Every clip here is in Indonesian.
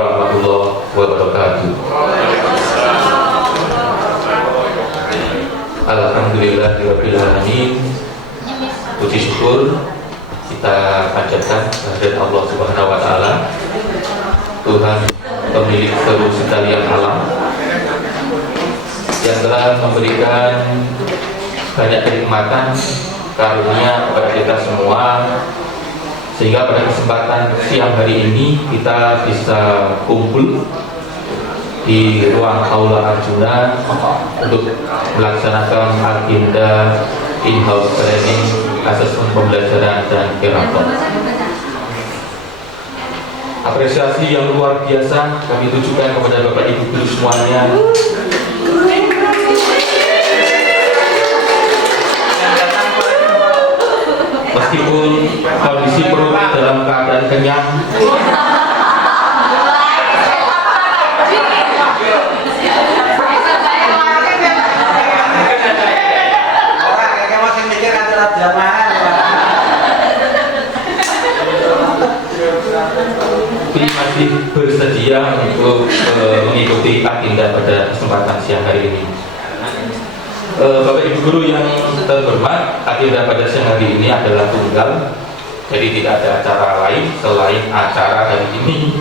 warahmatullahi wabarakatuh. Alhamdulillahirabbil alamin. Puji syukur kita panjatkan kehadirat Allah Subhanahu wa taala, Tuhan pemilik seluruh sekalian alam, yang telah memberikan banyak kenikmatan karunia kepada kita semua, sehingga pada kesempatan siang hari ini kita bisa kumpul di ruang Aula Arjuna untuk melaksanakan agenda in-house training, asesmen pembelajaran dan keraton. Apresiasi yang luar biasa kami tujukan kepada Bapak Ibu guru semuanya. Meskipun kondisi perut dalam keadaan kenyang, tapi masih bersedia untuk mengikuti agenda pada kesempatan siang hari ini. Bapak Ibu guru yang terhormat, agenda pada siang hari ini adalah tunggal, jadi tidak ada acara lain selain acara hari ini.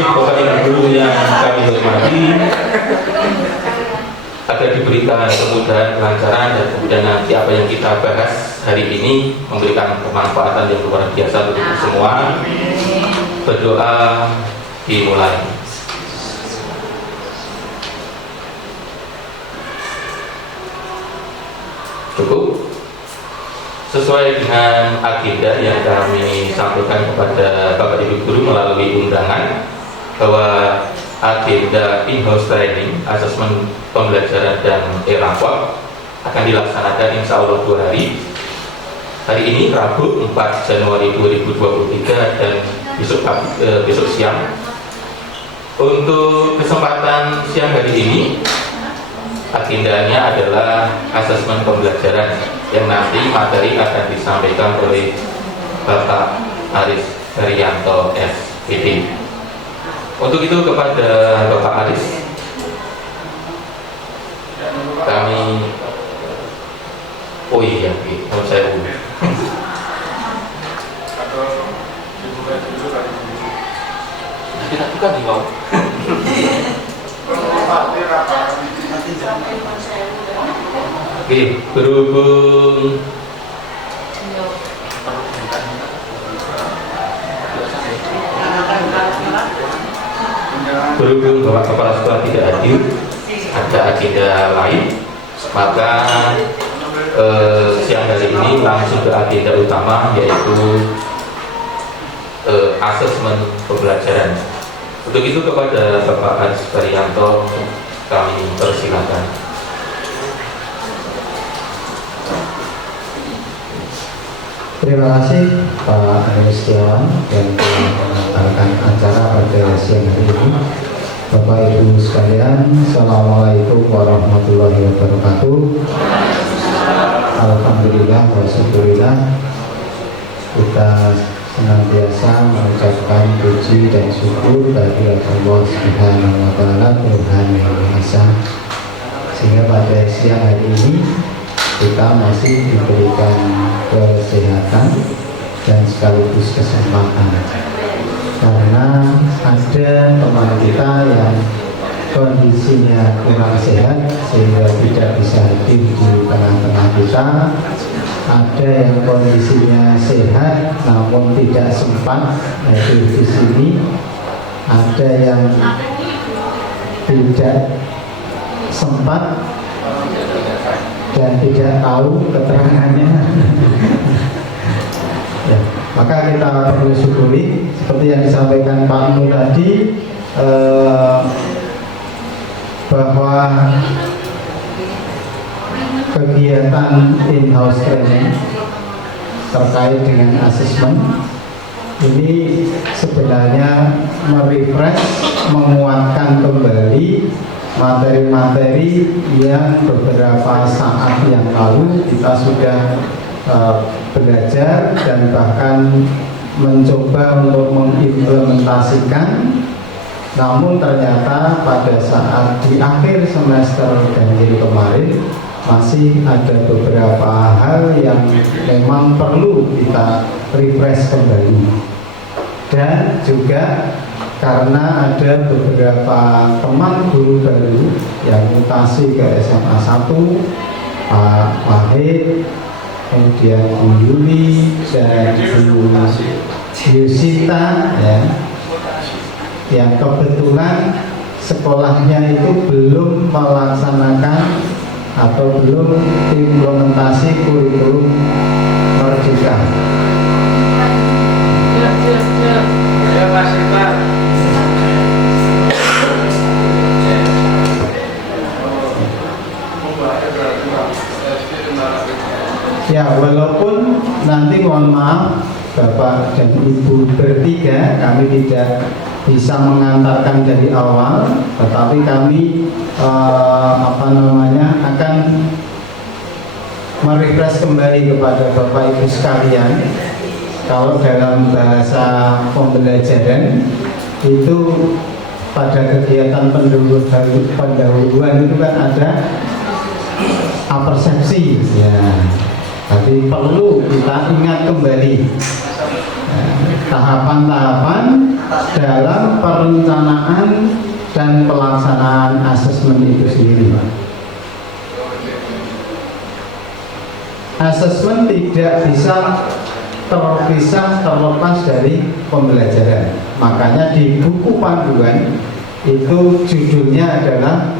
Bapak Ibu guru yang kami hormati, agar diberikan kemudahan, kelancaran, dan kemudian nanti apa yang kita bahas hari ini memberikan kemanfaatan yang luar biasa untuk kita semua. Berdoa dimulai. Cukup? Sesuai dengan agenda yang kami sampaikan kepada Bapak Ibu guru melalui undangan, bahwa agenda in-house training, asesmen pembelajaran dan e-rapor akan dilaksanakan insya Allah 2 hari. Hari ini Rabu 4 Januari 2023 dan besok siang. Untuk kesempatan siang hari ini, agendanya adalah asesmen pembelajaran yang nanti materi akan disampaikan oleh Bapak Aris Haryanto SPD. Untuk itu kepada Bapak Aris, kami, oh iya, mau saya ulang. Kita bukan di bawah. Oke, berhubung Bapak Kepala Sekolah tidak hadir, ada agenda lain, maka siang hari ini langsung ke agenda utama, yaitu asesmen pembelajaran. Untuk itu kepada Bapak Aris Haryanto kami persilakan. Terima kasih Pak Anies Setiawan yang telah mengantarkan acara pada siang hari ini. Bapak Ibu sekalian, Assalamualaikum warahmatullahi wabarakatuh. Alhamdulillah wa syukurillah, kita senantiasa mengucapkan puji dan syukur bagi Allah Subhanahu wa taala, Tuhan yang Maha Esa, sehingga pada siang hari ini kita masih diberikan kesehatan dan sekaligus kesempatan, karena ada teman kita yang kondisinya kurang sehat sehingga tidak bisa hadir di tengah-tengah kita. Ada yang kondisinya sehat namun tidak sempat hadir di sini. Ada yang tidak sempat dan tidak tahu keterangannya. Ya, maka kita perlu syukuri seperti yang disampaikan Pak Nur tadi, bahwa kegiatan in-house training terkait dengan asesmen ini sebenarnya merefresh, menguatkan kembali materi-materi yang beberapa saat yang lalu kita sudah belajar dan bahkan mencoba untuk mengimplementasikan. Namun ternyata pada saat di akhir semester ganjil kemarin masih ada beberapa hal yang memang perlu kita refresh kembali. Dan juga karena ada beberapa teman guru baru yang mutasi ke SMA 1, Pak Wahid, kemudian Bu Yuli dan Bu Yusita ya, yang kebetulan sekolahnya itu belum melaksanakan atau belum implementasi kurikulum Merdeka. Ya, walaupun nanti mohon maaf Bapak dan Ibu bertiga kami tidak bisa mengantarkan dari awal, tetapi kami akan merefresh kembali kepada Bapak Ibu sekalian. Kalau dalam bahasa pembelajaran itu pada kegiatan pendahuluan itu kan ada apersepsi ya. Tapi perlu kita ingat kembali tahapan-tahapan dalam perencanaan dan pelaksanaan asesmen itu sendiri. Asesmen tidak bisa terpisah terlepas dari pembelajaran. Makanya di buku panduan itu judulnya adalah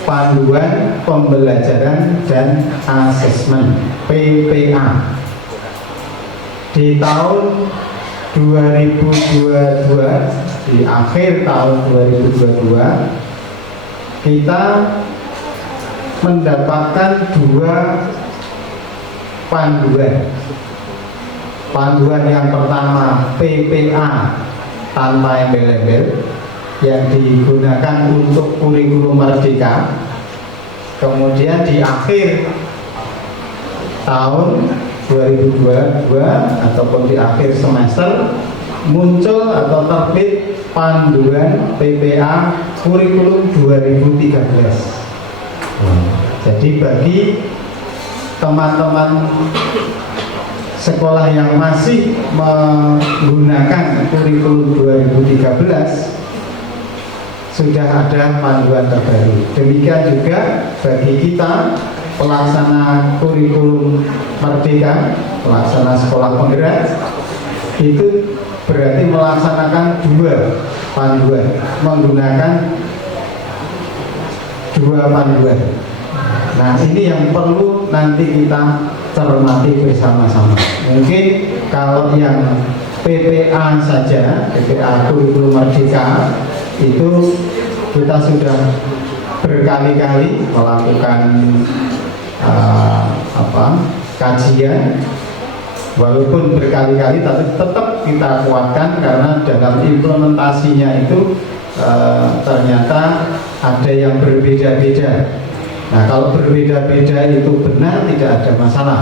Panduan Pembelajaran dan Asesmen PPA. Di tahun 2022, di akhir tahun 2022 kita mendapatkan 2 panduan. Panduan yang pertama PPA tanpa embel-embel yang digunakan untuk kurikulum Merdeka. Kemudian di akhir tahun 2022 ataupun di akhir semester muncul atau terbit panduan PPA kurikulum 2013. Jadi bagi teman-teman sekolah yang masih menggunakan kurikulum 2013 sudah ada panduan terbaru. Demikian juga bagi kita pelaksana kurikulum Merdeka, pelaksana sekolah penggerak, itu berarti melaksanakan 2 panduan, menggunakan 2 panduan. Nah, ini yang perlu nanti kita cermati bersama-sama. Mungkin kalau yang PPA saja, PPA kurikulum Merdeka itu kita sudah berkali-kali melakukan kajian, walaupun berkali-kali tapi tetap kita kuatkan karena dalam implementasinya itu ternyata ada yang berbeda-beda. Nah, kalau berbeda-beda itu benar tidak ada masalah,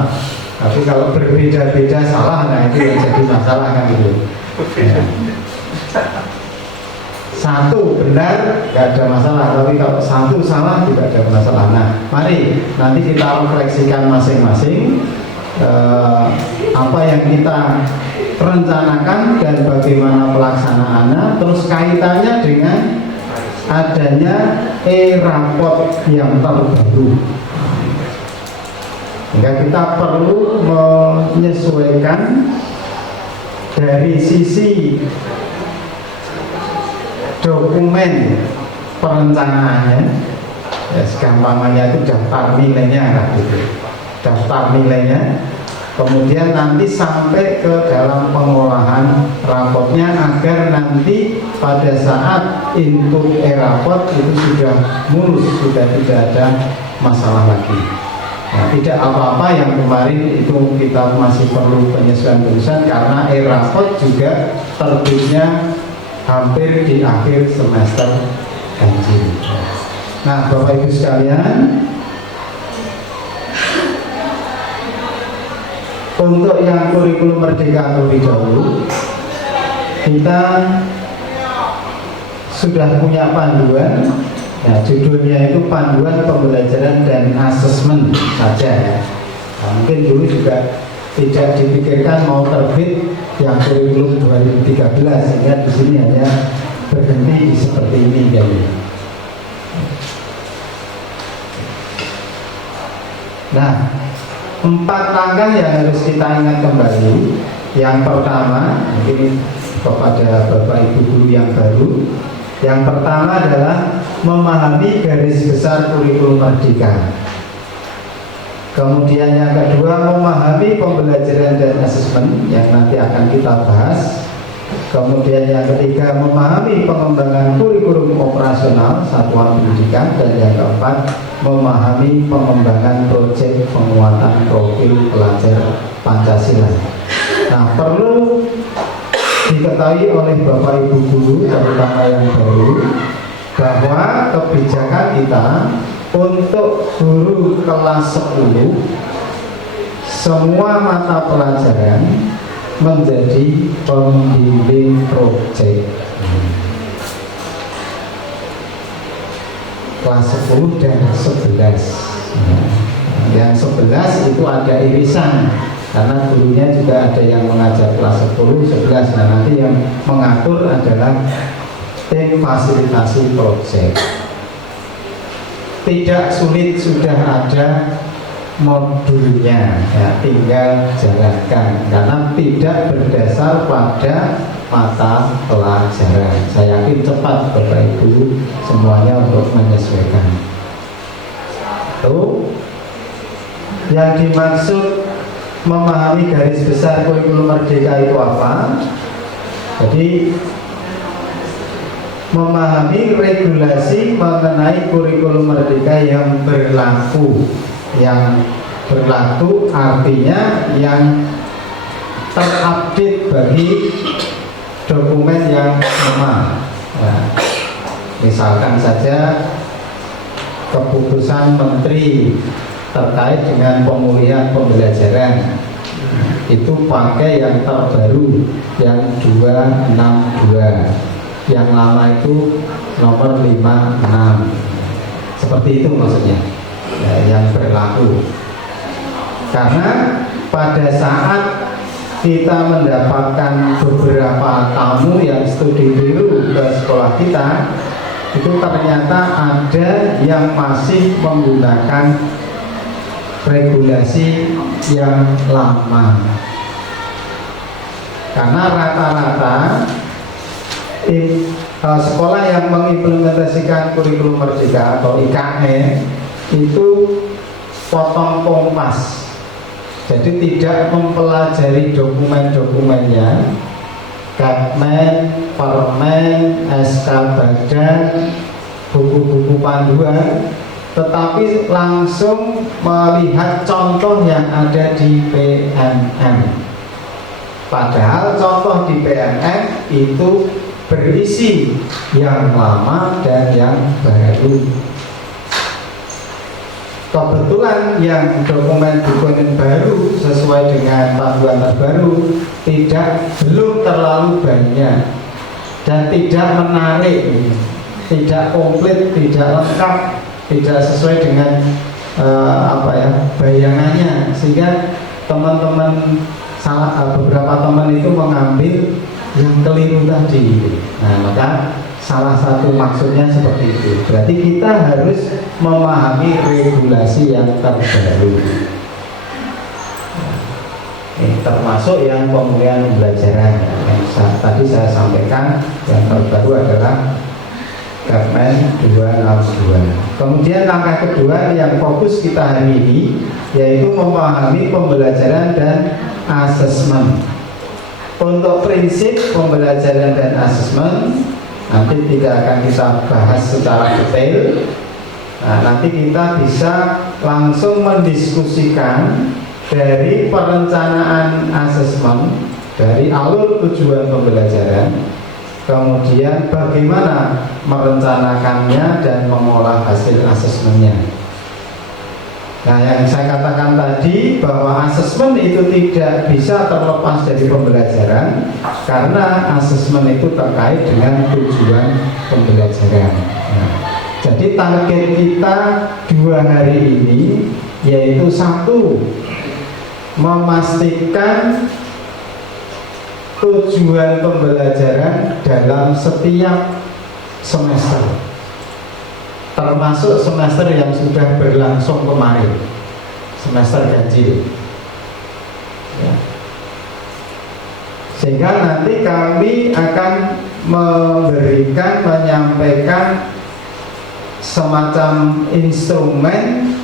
tapi kalau berbeda-beda salah, nah itu yang jadi masalah kan gitu. Ya. Satu benar nggak ada masalah, tapi kalau satu salah juga ada masalah. Nah, mari nanti kita refleksikan masing-masing apa yang kita rencanakan dan bagaimana pelaksanaannya, terus kaitannya dengan adanya e-raport yang terbaru. Sehingga kita perlu menyesuaikan dari sisi dokumen perencanaannya, ya segampangnya itu daftar nilainya gitu. Daftar nilainya, kemudian nanti sampai ke dalam pengolahan raportnya agar nanti pada saat input e-raport itu sudah mulus, sudah tidak ada masalah lagi. Nah, tidak apa-apa yang kemarin itu kita masih perlu penyesuaian karena e-rapot juga terbitnya hampir di akhir semester ganjil. Nah, Bapak Ibu sekalian, untuk yang kurikulum merdeka terlebih dahulu, kita sudah punya panduan. Nah, judulnya itu panduan pembelajaran dan asesmen saja ya. Nah, mungkin dulu juga tidak dipikirkan mau terbit yang kurikulum 2013, sehingga di sini hanya berhenti seperti ini ya. Nah, 4 langkah yang harus kita ingat kembali. Yang pertama, mungkin kepada Bapak Ibu guru yang baru, yang pertama adalah memahami garis besar kurikulum merdeka. Kemudian yang kedua, memahami pembelajaran dan asesmen yang nanti akan kita bahas. Kemudian yang ketiga, memahami pengembangan kurikulum operasional satuan pendidikan. Dan yang keempat, memahami pengembangan proyek penguatan profil pelajar Pancasila. Nah, perlu diketahui oleh Bapak Ibu guru, terutama yang baru, bahwa kebijakan kita untuk guru kelas 10 semua mata pelajaran menjadi pembimbing proyek. Kelas 10 dan 11. Yang 11 itu ada irisan, karena gurunya juga ada yang mengajar kelas 10, 11. Nah, nanti yang mengatur adalah tim fasilitasi proyek. Tidak sulit, sudah ada modulnya ya, tinggal jalankan, karena tidak berdasar pada mata pelajaran. Saya yakin cepat Bapak Ibu semuanya untuk menyesuaikan. Tuh, yang dimaksud memahami garis besar kurikulum merdeka itu apa? Jadi memahami regulasi mengenai kurikulum merdeka yang berlaku. Yang berlaku artinya yang terupdate bagi dokumen yang sama. Nah, misalkan saja keputusan menteri terkait dengan pemulihan pembelajaran, itu pakai yang terbaru, yang 262. Yang lama itu nomor 56. Seperti itu maksudnya ya, yang berlaku. Karena pada saat kita mendapatkan beberapa tamu yang studi dulu ke sekolah kita, itu ternyata ada yang masih menggunakan regulasi yang lama. Karena rata-rata sekolah yang mengimplementasikan kurikulum merdeka atau IKN itu potong kompas, jadi tidak mempelajari dokumen-dokumennya, Kepmen, Permen, SK Badan, buku-buku panduan, tetapi langsung melihat contoh yang ada di PMM. Padahal contoh di PMM itu berisi yang lama dan yang baru. Kebetulan yang dokumen baru sesuai dengan panduan terbaru belum terlalu banyak dan tidak menarik, tidak komplit, tidak lengkap, tidak sesuai dengan bayangannya, sehingga teman-teman beberapa teman itu mengambil yang keliru tadi. Nah, maka salah satu maksudnya seperti itu. Berarti kita harus memahami regulasi yang terbaru. Ini termasuk yang pemulihan pembelajaran yang tadi saya sampaikan. Yang terbaru adalah Kepmen 262. Kemudian langkah kedua yang fokus kita hari ini, yaitu memahami pembelajaran dan asesmen. Untuk prinsip pembelajaran dan asesmen nanti tidak akan kita bahas secara detail, Nah, nanti kita bisa langsung mendiskusikan dari perencanaan asesmen, dari alur tujuan pembelajaran, kemudian bagaimana merencanakannya dan mengolah hasil asesmennya. Nah, yang saya katakan tadi bahwa asesmen itu tidak bisa terlepas dari pembelajaran, karena asesmen itu terkait dengan tujuan pembelajaran. Nah, jadi target kita 2 hari ini yaitu 1, memastikan tujuan pembelajaran dalam setiap semester, termasuk semester yang sudah berlangsung kemarin, semester ganjil ya. Sehingga nanti kami akan menyampaikan semacam instrumen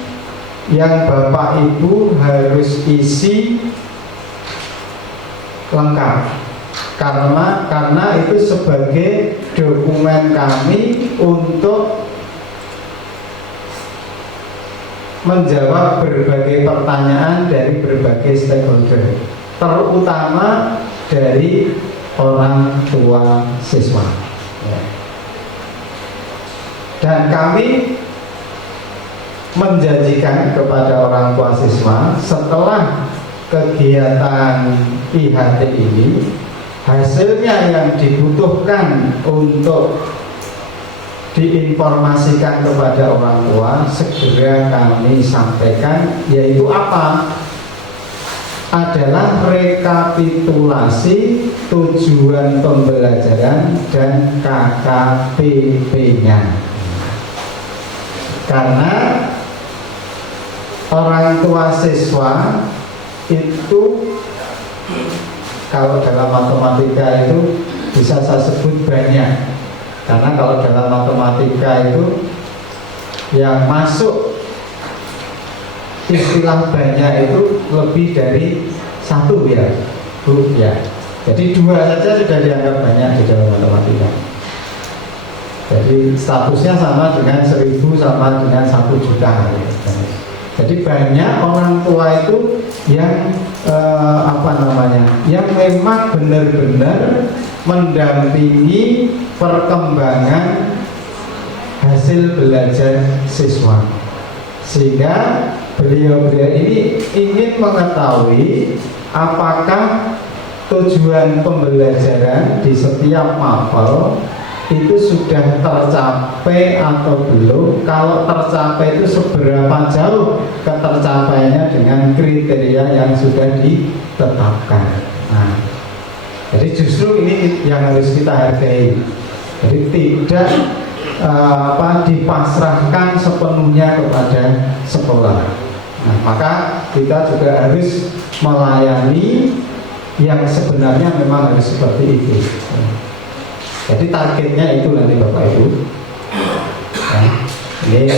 yang Bapak Ibu harus isi lengkap, karena itu sebagai dokumen kami untuk menjawab berbagai pertanyaan dari berbagai stakeholder, terutama dari orang tua siswa ya. Dan kami menjanjikan kepada orang tua siswa, setelah kegiatan IHT ini, hasilnya yang dibutuhkan untuk diinformasikan kepada orang tua segera kami sampaikan, yaitu apa? Adalah rekapitulasi tujuan pembelajaran dan KKPP-nya. Karena orang tua siswa itu, kalau dalam matematika itu bisa saya sebut banyak. Karena kalau dalam matematika itu yang masuk istilah banyak itu lebih dari 1 ya, Bu ya. Jadi 2 saja sudah dianggap banyak di dalam matematika. Jadi statusnya sama dengan 1000 sama dengan 1 juta. Jadi banyak orang tua itu yang yang memang benar-benar mendampingi perkembangan hasil belajar siswa, sehingga beliau-beliau ini ingin mengetahui apakah tujuan pembelajaran di setiap mapel itu sudah tercapai atau belum. Kalau tercapai itu seberapa jauh ketercapaiannya dengan kriteria yang sudah ditetapkan. Nah, jadi justru ini yang harus kita hargai. Jadi tidak dipasrahkan sepenuhnya kepada sekolah. Nah, maka kita juga harus melayani yang sebenarnya memang harus seperti itu. Jadi targetnya itu nanti Bapak Ibu. Nah, ini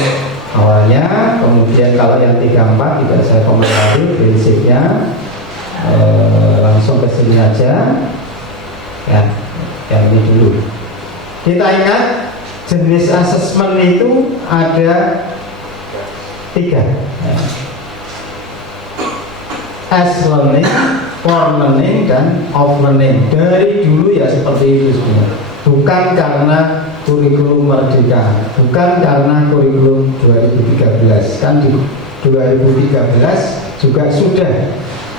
awalnya, kemudian kalau yang 34 tidak saya komentari prinsipnya, langsung ke sini aja. Ya, yang ini dulu. Kita ingat jenis asesmen itu ada 3. S-learning, for learning, dan off learning. Dari dulu ya seperti itu semua. Bukan karena kurikulum Merdeka, bukan karena kurikulum 2013. Kan di 2013 juga sudah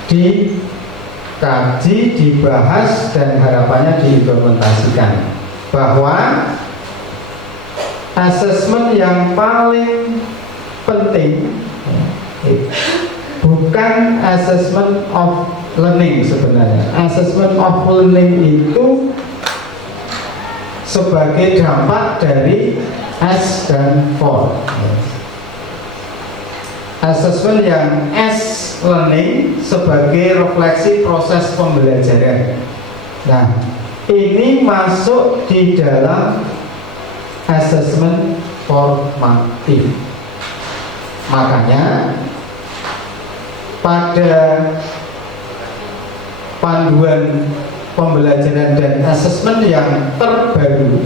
dikaji, dibahas, dan harapannya diimplementasikan bahwa asesmen yang paling penting bukan assessment of learning sebenarnya. Assessment of learning itu sebagai dampak dari S dan for. Assessment yang S learning sebagai refleksi proses pembelajaran. Nah, ini masuk di dalam assessment formatif. Makanya pada panduan pembelajaran dan asesmen yang terbaru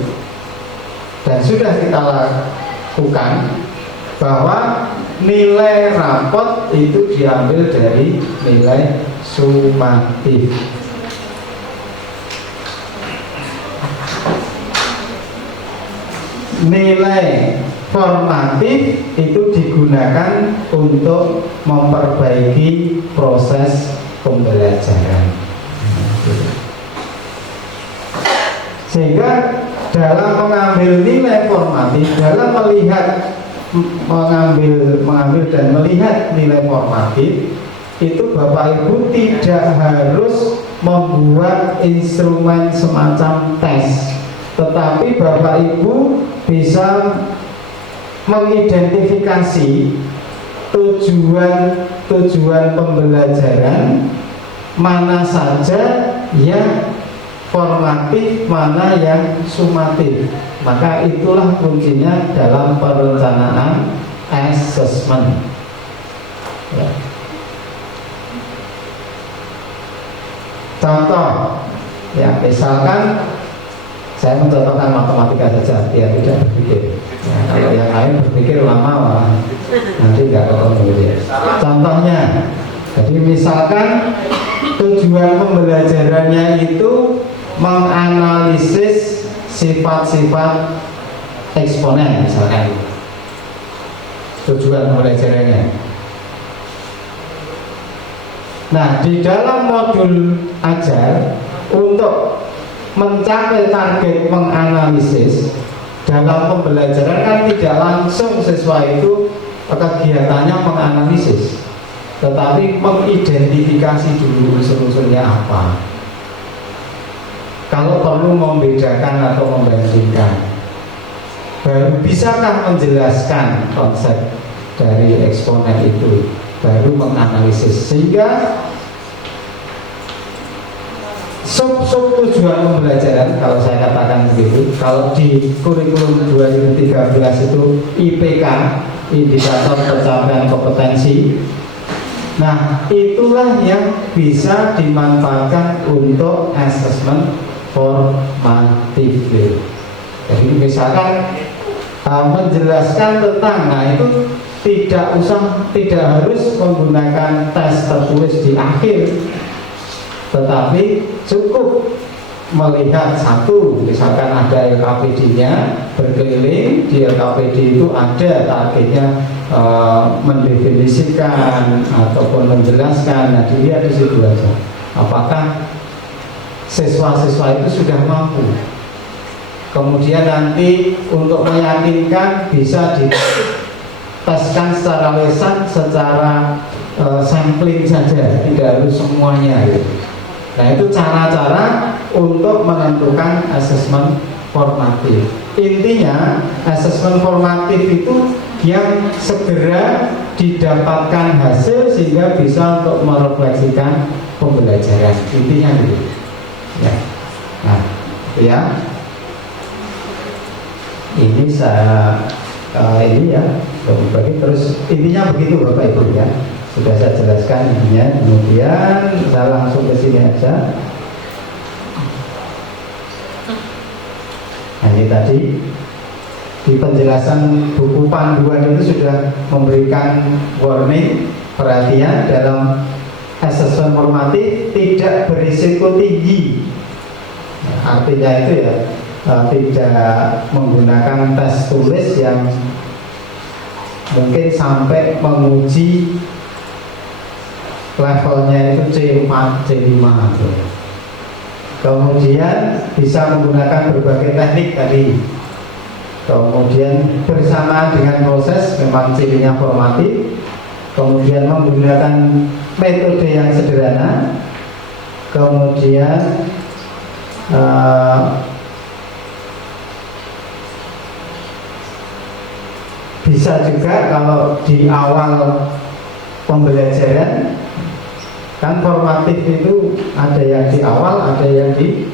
dan sudah kita lakukan bahwa nilai rapot itu diambil dari nilai sumatif. Nilai formatif itu digunakan untuk memperbaiki proses pembelajaran. Sehingga dalam mengambil nilai formatif, dalam mengambil dan melihat nilai formatif, itu Bapak Ibu tidak harus membuat instrumen semacam tes, tetapi Bapak Ibu bisa mengidentifikasi tujuan pembelajaran mana saja yang formatif, mana yang sumatif. Maka itulah kuncinya dalam perencanaan assessment. Ya. Contoh, ya misalkan saya mencontohkan matematika saja, ya tidak berpikir. Ya, kalau yang lain berpikir lama, nanti nggak ketemu dia. Contohnya, jadi misalkan tujuan pembelajarannya itu menganalisis sifat-sifat eksponen, misalkan tujuan pembelajarannya. Nah, di dalam modul ajar untuk mencapai target menganalisis dalam pembelajaran kan tidak langsung siswa itu kegiatannya menganalisis, tetapi mengidentifikasi dulu unsur-unsurnya apa. Kalau perlu membedakan atau membandingkan, baru bisakah menjelaskan konsep dari eksponen itu, baru menganalisis. Sehingga sub tujuan pembelajaran, kalau saya katakan begitu, kalau di kurikulum 2013 itu IPK, indikator pencapaian kompetensi. Nah, itulah yang bisa dimanfaatkan untuk assessment formatif. Jadi misalkan menjelaskan tentang, nah itu tidak harus menggunakan tes tertulis di akhir, tetapi cukup melihat satu, misalkan ada LKPD-nya berkeliling, di LKPD itu ada targetnya mendefinisikan ataupun menjelaskan. Nah, dilihat di situ aja apakah siswa-siswa itu sudah mampu. Kemudian nanti untuk meyakinkan bisa diteskan secara lisan, secara sampling saja, tidak harus semuanya gitu. Nah, itu cara-cara untuk menentukan asesmen formatif. Intinya asesmen formatif itu yang segera didapatkan hasil sehingga bisa untuk merefleksikan pembelajaran. Intinya gitu. Ya. Nah, ya. Ini saya ini ya, berbagi terus intinya begitu Bapak Ibu ya. Sudah saya jelaskan intinya. Kemudian saya langsung ke sini aja. Nah, ini tadi di penjelasan buku panduan itu sudah memberikan warning, perhatian dalam asesmen formatif tidak berisiko tinggi. Artinya itu ya tidak menggunakan tes tulis yang mungkin sampai menguji levelnya itu C4, C5 gitu. Kemudian bisa menggunakan berbagai teknik tadi. Kemudian bersamaan dengan proses memang cirinya formatif. Kemudian menggunakan metode yang sederhana. Kemudian bisa juga kalau di awal pembelajaran kan formatif itu ada yang di awal, ada yang di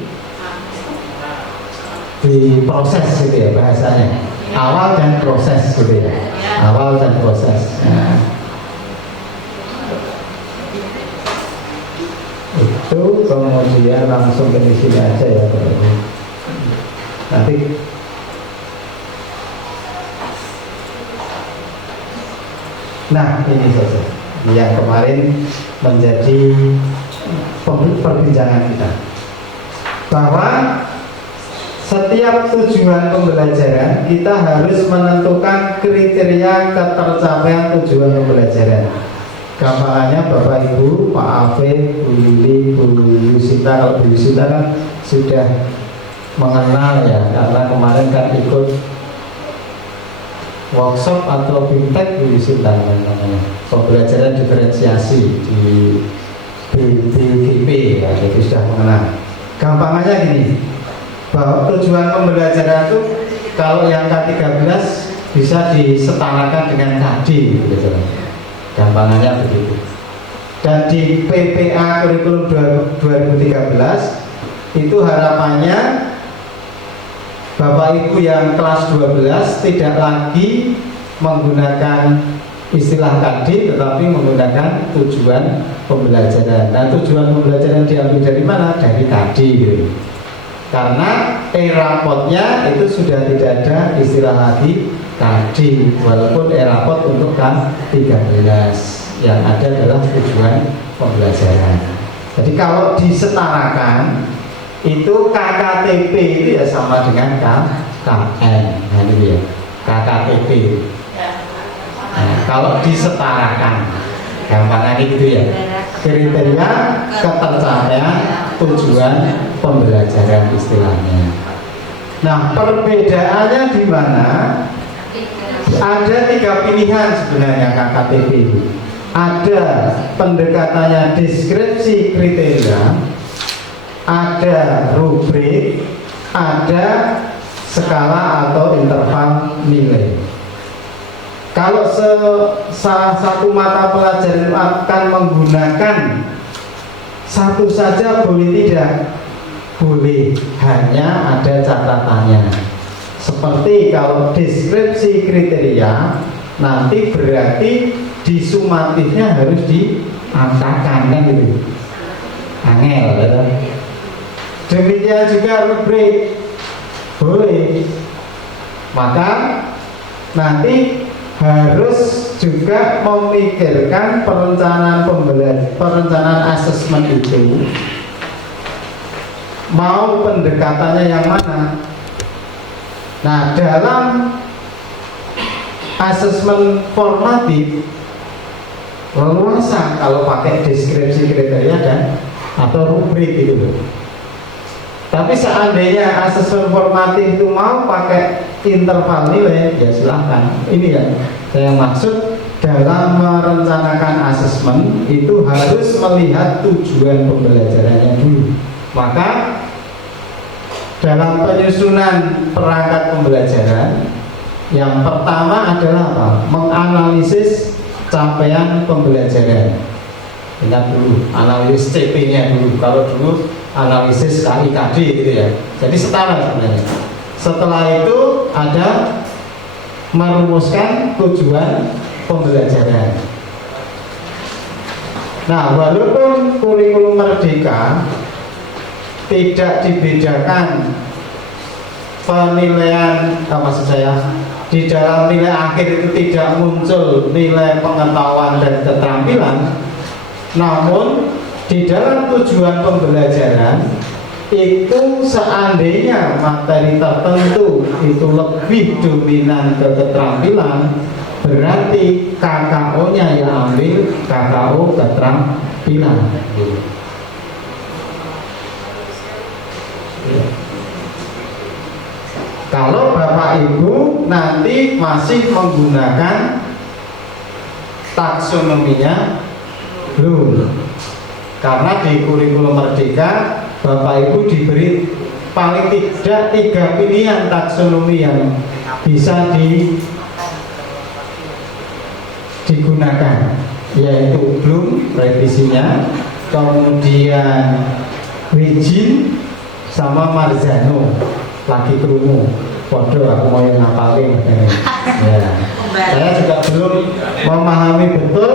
proses gitu ya bahasanya. Awal dan proses gitu ya. Awal dan proses. Nah, itu kemudian langsung ke sini aja ya teman-teman. Nanti Nah, ini saja yang kemarin menjadi perbincangan kita, bahwa setiap tujuan pembelajaran kita harus menentukan kriteria ketercapaian tujuan pembelajaran. Gampangannya Bapak Ibu, Pak Afif, Bu Yuli, Bu Yusita, kalau Bu Yusita kan sudah mengenal ya, karena kemarin kan ikut workshop atau fintech Bu Yusita namanya, pembelajaran diferensiasi di BGP ya, jadi sudah mengenal. Gampangannya gini, bahwa tujuan pembelajaran itu kalau yang K13 bisa disetarakan dengan KD gitu. Gampangannya begitu. Dan di PPA kurikulum 2013 itu harapannya Bapak Ibu yang kelas 12 tidak lagi menggunakan istilah KD tetapi menggunakan tujuan pembelajaran. Nah, tujuan pembelajaran diambil dari mana? Dari KD gitu. Karena rapotnya itu sudah tidak ada istilah lagi KD, walaupun rapot untuk K13 yang ada adalah tujuan pembelajaran. Jadi kalau disetarakan itu KKTP itu ya sama dengan KKN, nah itu ya KKTP. Nah, kalau disetarakan, gampangannya gitu ya, kriteria ketercapaian tujuan pembelajaran istilahnya. Nah, perbedaannya di mana? Ada 3 pilihan sebenarnya KKTP itu. Ada pendekatannya deskripsi kriteria, ada rubrik, ada skala atau interval nilai. Kalau salah satu mata pelajaran akan menggunakan satu saja boleh tidak? Boleh, hanya ada catatannya. Seperti kalau deskripsi kriteria, nanti berarti disumatifnya harus diangkakan kan gitu. Angel ya. Demikian juga rubrik boleh. Maka nanti harus juga memikirkan perencanaan asesmen itu mau pendekatannya yang mana. Nah, dalam asesmen formatif leluasa kalau pakai deskripsi kriteria dan atau rubrik gitu. Tapi seandainya asesmen formatif itu mau pakai interval nilai, ya silahkan. Ini ya saya maksud, dalam merencanakan asesmen itu harus melihat tujuan pembelajarannya dulu. Maka dalam penyusunan perangkat pembelajaran, yang pertama adalah apa? Menganalisis capaian pembelajaran. Ingat dulu, analisis CP-nya dulu. Kalau dulu analisis KIKD gitu ya. Jadi setara sebenarnya. Setelah itu ada merumuskan tujuan pembelajaran. Nah, walaupun kurikulum merdeka tidak dibedakan penilaian, maksud saya di dalam nilai akhir itu tidak muncul nilai pengetahuan dan keterampilan, namun di dalam tujuan pembelajaran itu seandainya materi tertentu itu lebih dominan ke keterampilan, berarti KKO-nya yang ambil KKO keterampilan. Kalau Bapak Ibu nanti masih menggunakan taksonominya belum, karena di kurikulum merdeka Bapak Ibu diberi paling tidak 3 pilihan taksonomi yang bisa digunakan, yaitu Bloom revisinya, kemudian Wijin sama Marzano. Lagi kerungu, waduh aku mau yang ngapalin ya. Saya juga belum memahami betul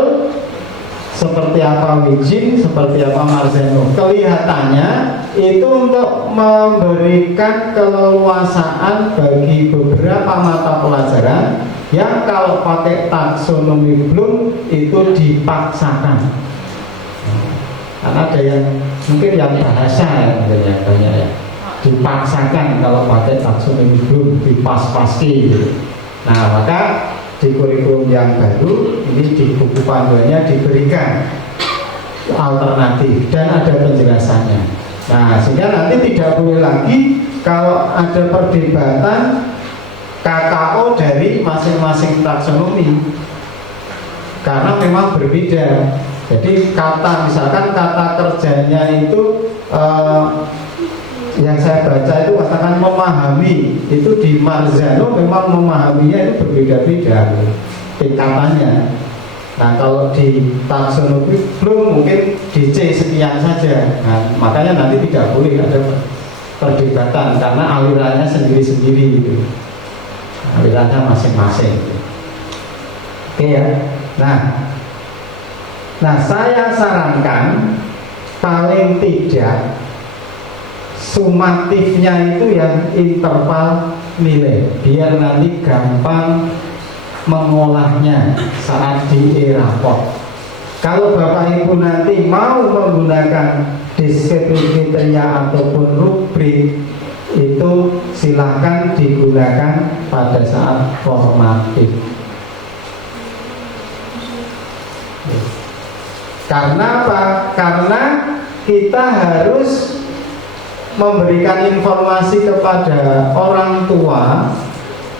seperti apa Wijin, seperti apa Marzano. Kelihatannya itu untuk memberikan keleluasaan bagi beberapa mata pelajaran Yang kalau pakai taksonomi Bloom itu dipaksakan. Karena ada yang mungkin yang bahasa ya, mungkin ya banyak ya, dipaksakan kalau pakai taksonomi Bloom, dipas-paski gitu. Nah, maka di kurikulum yang baru ini di buku panduannya diberikan alternatif dan ada penjelasannya. Nah, sehingga nanti tidak boleh lagi kalau ada perdebatan KKO dari masing-masing taksonomi, karena memang berbeda. Jadi misalkan kata kerjanya itu yang saya baca itu katakan memahami, itu di Marzano memang memahaminya itu berbeda-beda tingkatannya. Nah, kalau di taksonomi belum mungkin di C sekian saja. Nah, makanya nanti tidak boleh ada perdebatan karena alirannya sendiri-sendiri gitu. Alirannya masing-masing gitu. Oke ya. Nah, saya sarankan paling tidak sumatifnya itu yang interval nilai, biar nanti gampang mengolahnya saat di e-raport. Kalau Bapak Ibu nanti mau menggunakan deskripsi kriteria ataupun rubrik, itu silahkan digunakan pada saat formatif. Karena apa? Karena kita harus memberikan informasi kepada orang tua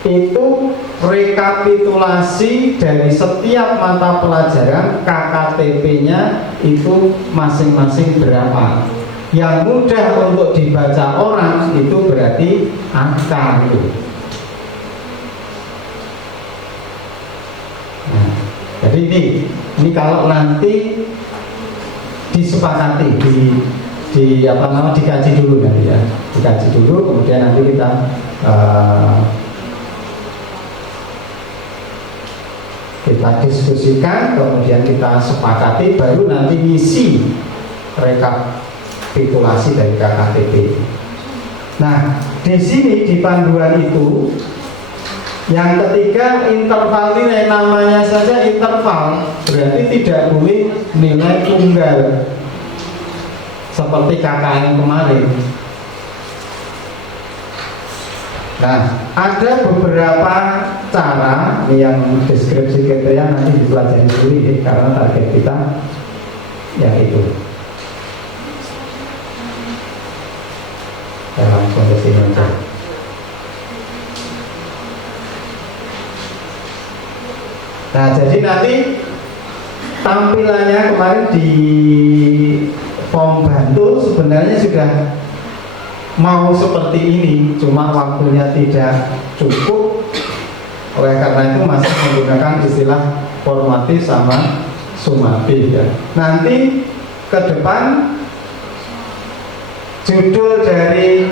itu rekapitulasi dari setiap mata pelajaran KKTP-nya itu masing-masing berapa. Yang mudah untuk dibaca orang itu berarti angka itu. Nah, jadi ini kalau nanti disepakati dikaji dulu nanti ya, dikaji dulu, kemudian nanti kita diskusikan, kemudian kita sepakati, baru nanti ngisi rekapitulasi dari KKTP. Nah, di sini di panduan itu yang ketiga interval nilai, namanya saja interval, berarti tidak boleh nilai tunggal seperti KKN kemarin. Nah, ada beberapa cara yang deskripsi kriteria nanti dipelajari dulu ya, karena target kita yang itu. Dalam kondisi mentor. Nah, jadi nanti tampilannya kemarin di form bantu sebenarnya sudah mau seperti ini, cuma waktunya tidak cukup. Oleh karena itu masih menggunakan istilah formatif sama sumatif ya. Nanti ke depan judul dari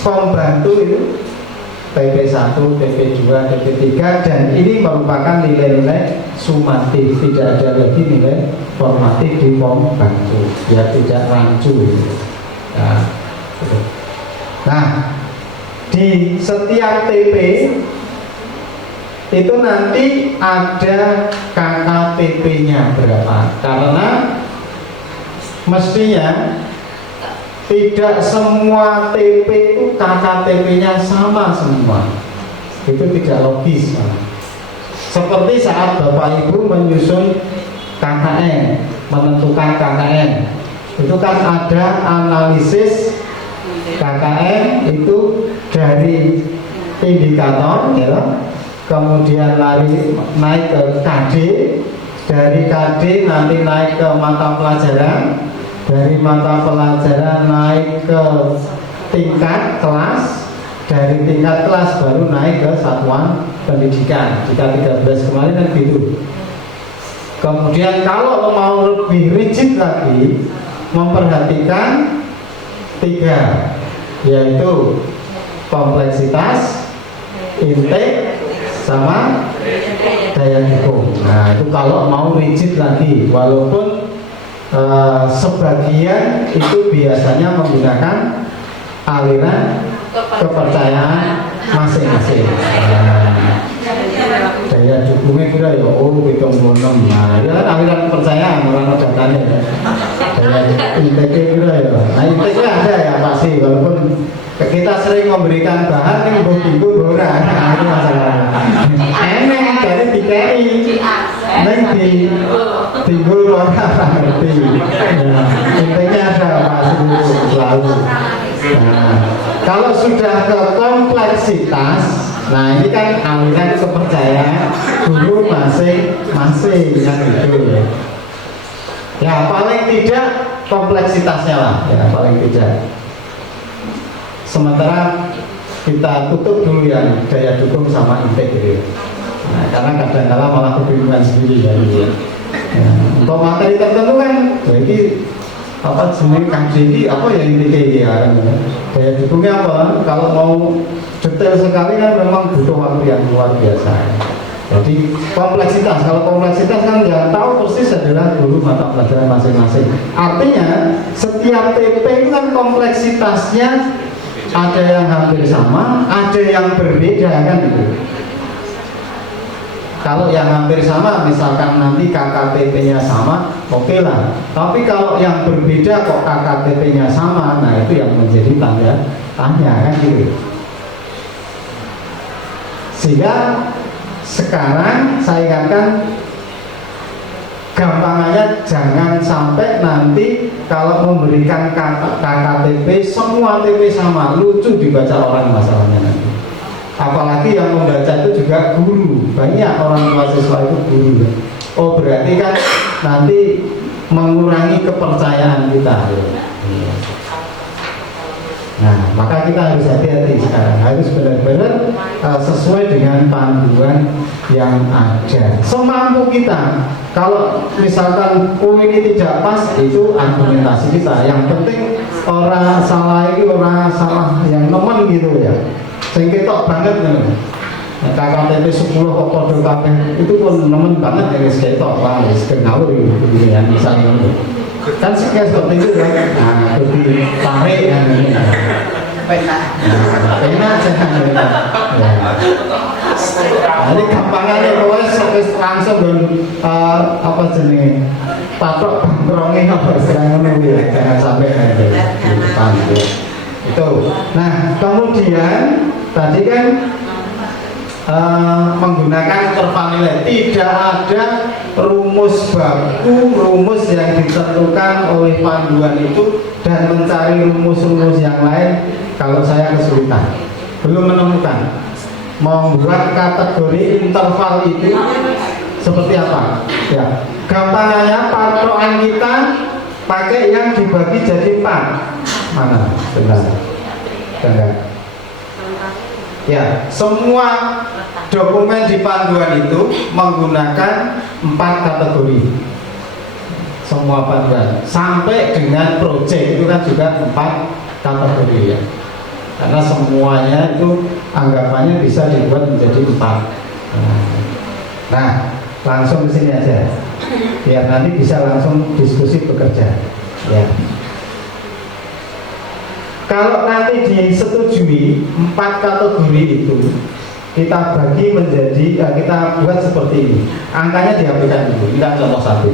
form bantu itu TP1, TP2, TP3, dan ini merupakan nilai-nilai sumatif, tidak ada lagi nilai formatif di form bantu, ya tidak rancu. Nah, di setiap TP itu nanti ada KKTP-nya berapa, karena mestinya tidak semua TP itu KKTP-nya sama semua. Itu tidak logis. Seperti saat Bapak Ibu menyusun KKN, menentukan KKN, itu kan ada analisis KKN itu dari indikator ya, kemudian naik ke KD, dari KD nanti naik ke mata pelajaran, dari mata pelajaran naik ke tingkat kelas, dari tingkat kelas baru naik ke satuan pendidikan. Jika 13 kemarin kan gitu. Kemudian kalau mau lebih rigid lagi, memperhatikan 3, yaitu kompleksitas, intake, sama daya dukung. Nah, itu kalau mau rigid lagi, walaupun sebagian itu biasanya menggunakan aliran kepercayaan masing-masing. dukungnya kira ya, oh 76. Nah, itu kan aliran kepercayaan, orang datanya ya. Daya ITK kira ya. Nah, ITK ada ya pasti, walaupun kita sering memberikan bahan yang begitu orang. Nah, itu masalahnya. Emang jadi dikei, neng di timbul orang ngerti. Intinya ada pasti selalu. Nah, kalau sudah ke kompleksitas, nah ini kan aliran kepercayaan guru masing-masing kan gitu. Ya paling tidak kompleksitasnya lah, ya paling tidak. Sementara kita tutup dulu yang daya dukung sama integritas. Nah, karena kadang-kadang malah kebingungan sendiri ya, gitu. Ya, untuk materi tertentu kan, jadi apa jenis kaji ini apa yang ini ya, daya dukungnya apa? Kalau mau detail sekali kan memang butuh waktu yang luar biasa. Jadi kompleksitas, kalau kompleksitas kan yang tahu persis adalah guru mata pelajaran masing-masing. Artinya setiap TP itu kan kompleksitasnya ada yang hampir sama, ada yang berbeda kan itu. Kalau yang hampir sama, misalkan nanti KKTP-nya sama, oke lah. Tapi kalau yang berbeda kok KKTP-nya sama, nah itu yang menjadi tanya kan gitu. Sehingga sekarang saya ingatkan, gampangannya jangan sampai nanti kalau memberikan KKTP semua TP sama, lucu dibaca orang masalahnya nanti. Apalagi yang membaca itu juga guru, banyak orang tua siswa itu guru. Oh berarti kan nanti mengurangi kepercayaan kita. Nah maka kita harus hati-hati sekarang, harus benar-benar sesuai dengan panduan yang ada. Semampu kita. Kalau misalkan ini tidak pas, itu argumentasi kita. Yang penting orang salah ini orang salah yang nemen gitu ya. Sing ketok banget nih. Nah, KKTP 10 kok kode kabeh itu pun nemen banget ya wis ketok, wah wis ngawur iki ya misalnya. Kan seketok itu kan. Nah, itu ditarik kan ini. Enak jangan. Jadi gampangannya wis langsung dan apa jenenge? Patok bangkronge apa istilahnya ngono ya. Jangan sampai ada. Itu. Nah, kemudian tadi kan menggunakan interval nilai, tidak ada rumus baku, rumus yang ditentukan oleh panduan itu, dan mencari rumus-rumus yang lain kalau saya kesulitan, belum menemukan. Membuat kategori interval itu seperti apa? Ya, gampangannya patokan kita pakai yang dibagi jadi 4. Mana? Benar. Ya, semua dokumen di panduan itu menggunakan 4 kategori. Semua panduan sampai dengan proyek itu kan juga 4 kategori ya. Karena semuanya itu anggapannya bisa dibuat menjadi 4. Nah, langsung ke sini aja. Biar nanti bisa langsung diskusi bekerja. Ya. Kalau nanti disetujui 4 kategori itu, kita bagi menjadi, kita buat seperti ini. Angkanya dihapuskan dulu, kita contoh 1.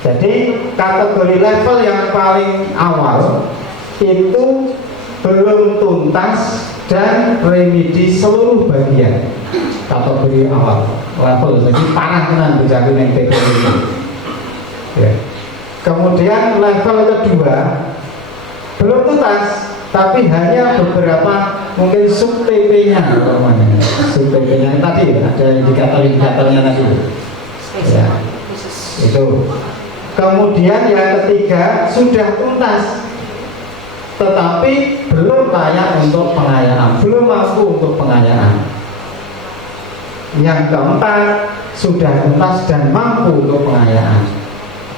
Jadi kategori level yang paling awal itu belum tuntas dan remedi seluruh bagian. Kategori awal level, jadi parah tenan bejaku yang TPP ini. Ya. Kemudian level kedua belum tuntas, tapi hanya beberapa mungkin sub TP-nya, sub TP-nya tadi ada indikator-indikatornya tadi. Ya, itu. Kemudian yang ketiga sudah tuntas, tetapi belum layak untuk pengayaan, belum mampu untuk pengayaan. Yang keempat sudah tuntas dan mampu untuk pengayaan.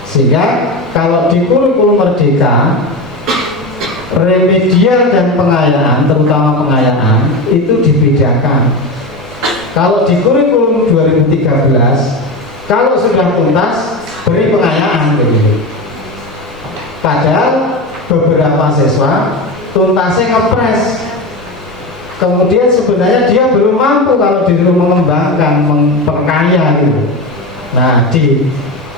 Sehingga kalau di kurikulum Merdeka, remedial dan pengayaan, terutama pengayaan itu dibedakan. Kalau di kurikulum 2013, kalau sudah tuntas beri pengayaan gitu. Padahal beberapa siswa tuntasnya ngepres, kemudian sebenarnya dia belum mampu kalau disuruh mengembangkan, memperkaya gitu. Nah, di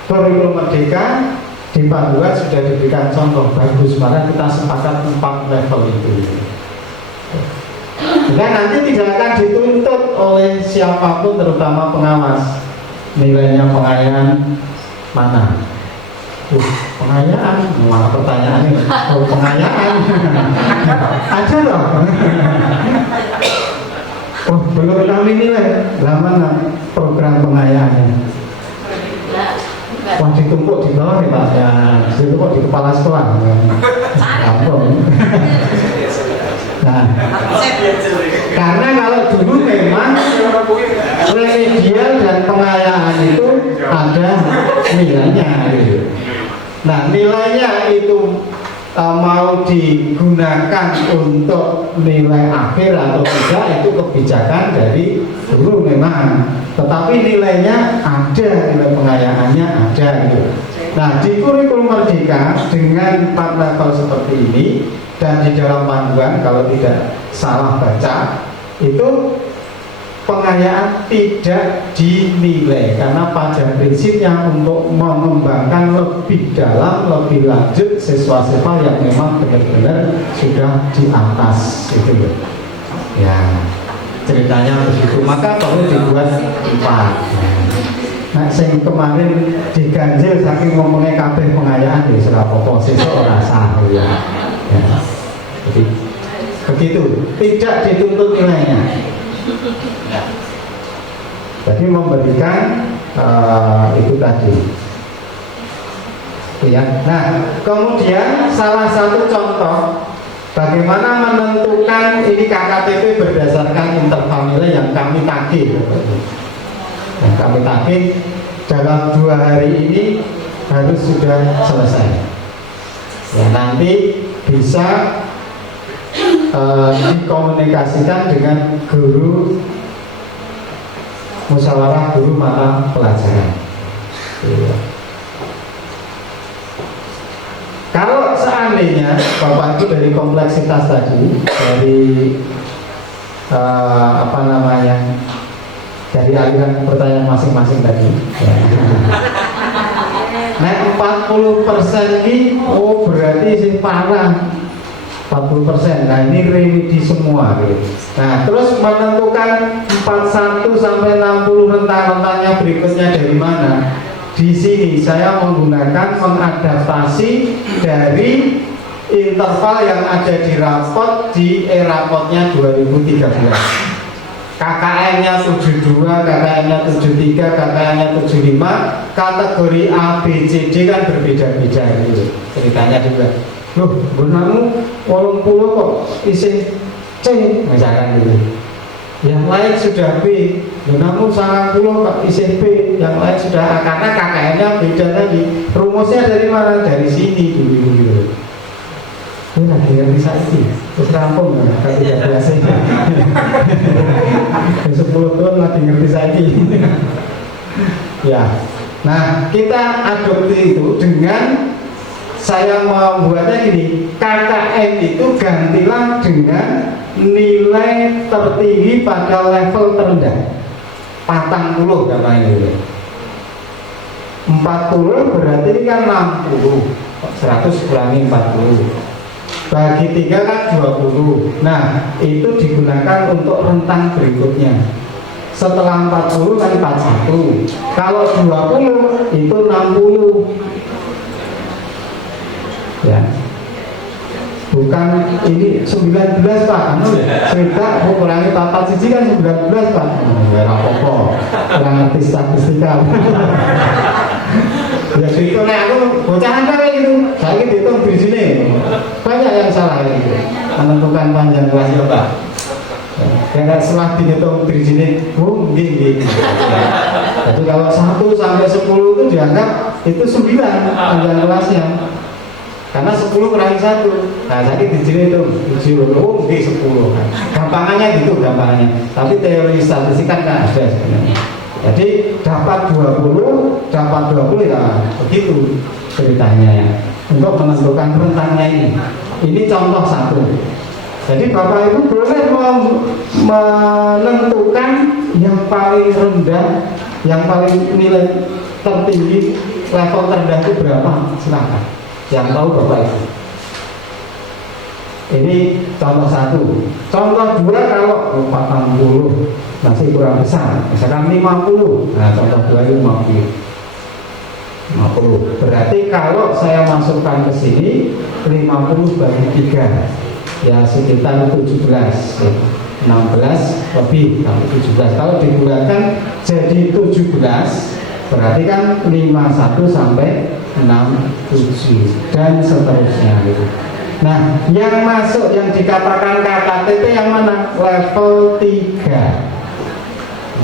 kurikulum Merdeka di panduan sudah diberikan contoh bagus, maka kita sepakat 4 level itu. Dan nanti tidak akan dituntut oleh siapapun, terutama pengawas, nilainya pengayaan mana. Pengayaan, malah pertanyaannya, pengayaan ada loh. Oh, belum kami nilai, lama program pengayaannya. Wah, ditumpuk di bawah ya Pak, ya ditumpuk di kepala sekolah. Ampun. Nah, karena kalau dulu memang remedial dan pengayaan itu ada nilainya gitu. Nah, nilainya itu mau digunakan untuk nilai akhir atau tidak itu kebijakan dari guru memang, tetapi nilainya ada, nilai pengayaannya ada gitu. Nah, di kurikulum Merdeka dengan 4 level seperti ini dan di dalam panduan kalau tidak salah baca itu pengayaan tidak dinilai karena pada prinsipnya untuk mengembangkan lebih dalam, lebih lanjut siswa-siswa yang memang benar-benar sudah di atas itu ya, ceritanya begitu. Maka perlu dibuat 4. Nah, yang kemarin diganjil saking ngomongnya kabeh pengayaan di Surapopo sesuk ora sah ya. Jadi begitu, tidak dituntut nilainya. Jadi memberikan itu tadi ya. Nah, kemudian salah satu contoh bagaimana menentukan ini KKTP berdasarkan interfamily yang kami tagih. Yang kami tagih dalam 2 hari ini harus sudah selesai ya, nanti bisa dikomunikasikan dengan guru musyawarah guru mata pelajaran ya. Kalau seandainya Bapak itu dari kompleksitas tadi, dari dari aliran pertanyaan masing-masing tadi ya. Nah, 40% ini berarti sih parah 40%. Nah, ini remedi semua gitu. Nah, terus menentukan 41 sampai 60 rentang-rentangnya berikutnya dari mana? Di sini saya menggunakan mengadaptasi dari interval yang ada di rapot di e-rapotnya 2013. KKN-nya 72, KKN-nya 73, KKN-nya 75, kategori A, B, C, D kan berbeda-beda gitu. Ceritanya juga, loh, gunamu 80 kok isi C, misalkan gitu. Yang lain sudah B, gunamu 90 kok isi B, yang lain sudah A, karena KKN-nya beda tadi. Rumusnya dari mana? Dari sini dulu gitu. Ini lagi ngerti saiki, terus rampung ya, kalau tidak biasa. 10 tahun lagi ngerti saiki. Ya, nah kita adopsi itu dengan saya membuatnya gini, KKN itu gantilah dengan nilai tertinggi pada level terendah 40 namanya itu. 40 berarti ini kan 60, 100 kurangi 40 bagi 3 kan 20. Nah, itu digunakan untuk rentang berikutnya. Setelah 40 kan 41. Kalau 20 itu 60. Ya. Bukan ini 19 Pak. Cerita kurangi 4 siji kan 19 Pak. Enggak apa-apa. Kurang ngerti statistika. Ya gitu, nah aku bocahan kayak gitu. Saya ini dihitung di sini. Banyak yang salah gitu. Menentukan panjang kelas Pak. Karena setelah dihitung di sini, gini. Jadi kalau 1 sampai 10 itu dianggap itu 9 panjang kelasnya. Karena 10 kurangi 1. Nah, saya di sini itu 10, di 10. Gampangannya gitu, gampangannya. Tapi teori statistik kan ada sebenarnya. Jadi dapat 20 ya begitu ceritanya ya. Untuk menentukan rentangnya ini. Ini contoh satu. Jadi Bapak Ibu boleh menentukan yang paling rendah, yang paling nilai tertinggi, level terendah itu berapa, silakan. Yang tahu Bapak Ibu. Ini contoh satu. Contoh dua, kalau 40 masih kurang besar, misalkan 50. Nah, contoh dua itu 50. Berarti kalau saya masukkan ke sini 50 bagi 3, ya sekitar 17, 16 lebih sampai 17. Kalau dibulatkan jadi 17, berarti kan 51 sampai 67 dan seterusnya gitu. Nah, yang masuk yang dikatakan KKTP yang mana? Level 3.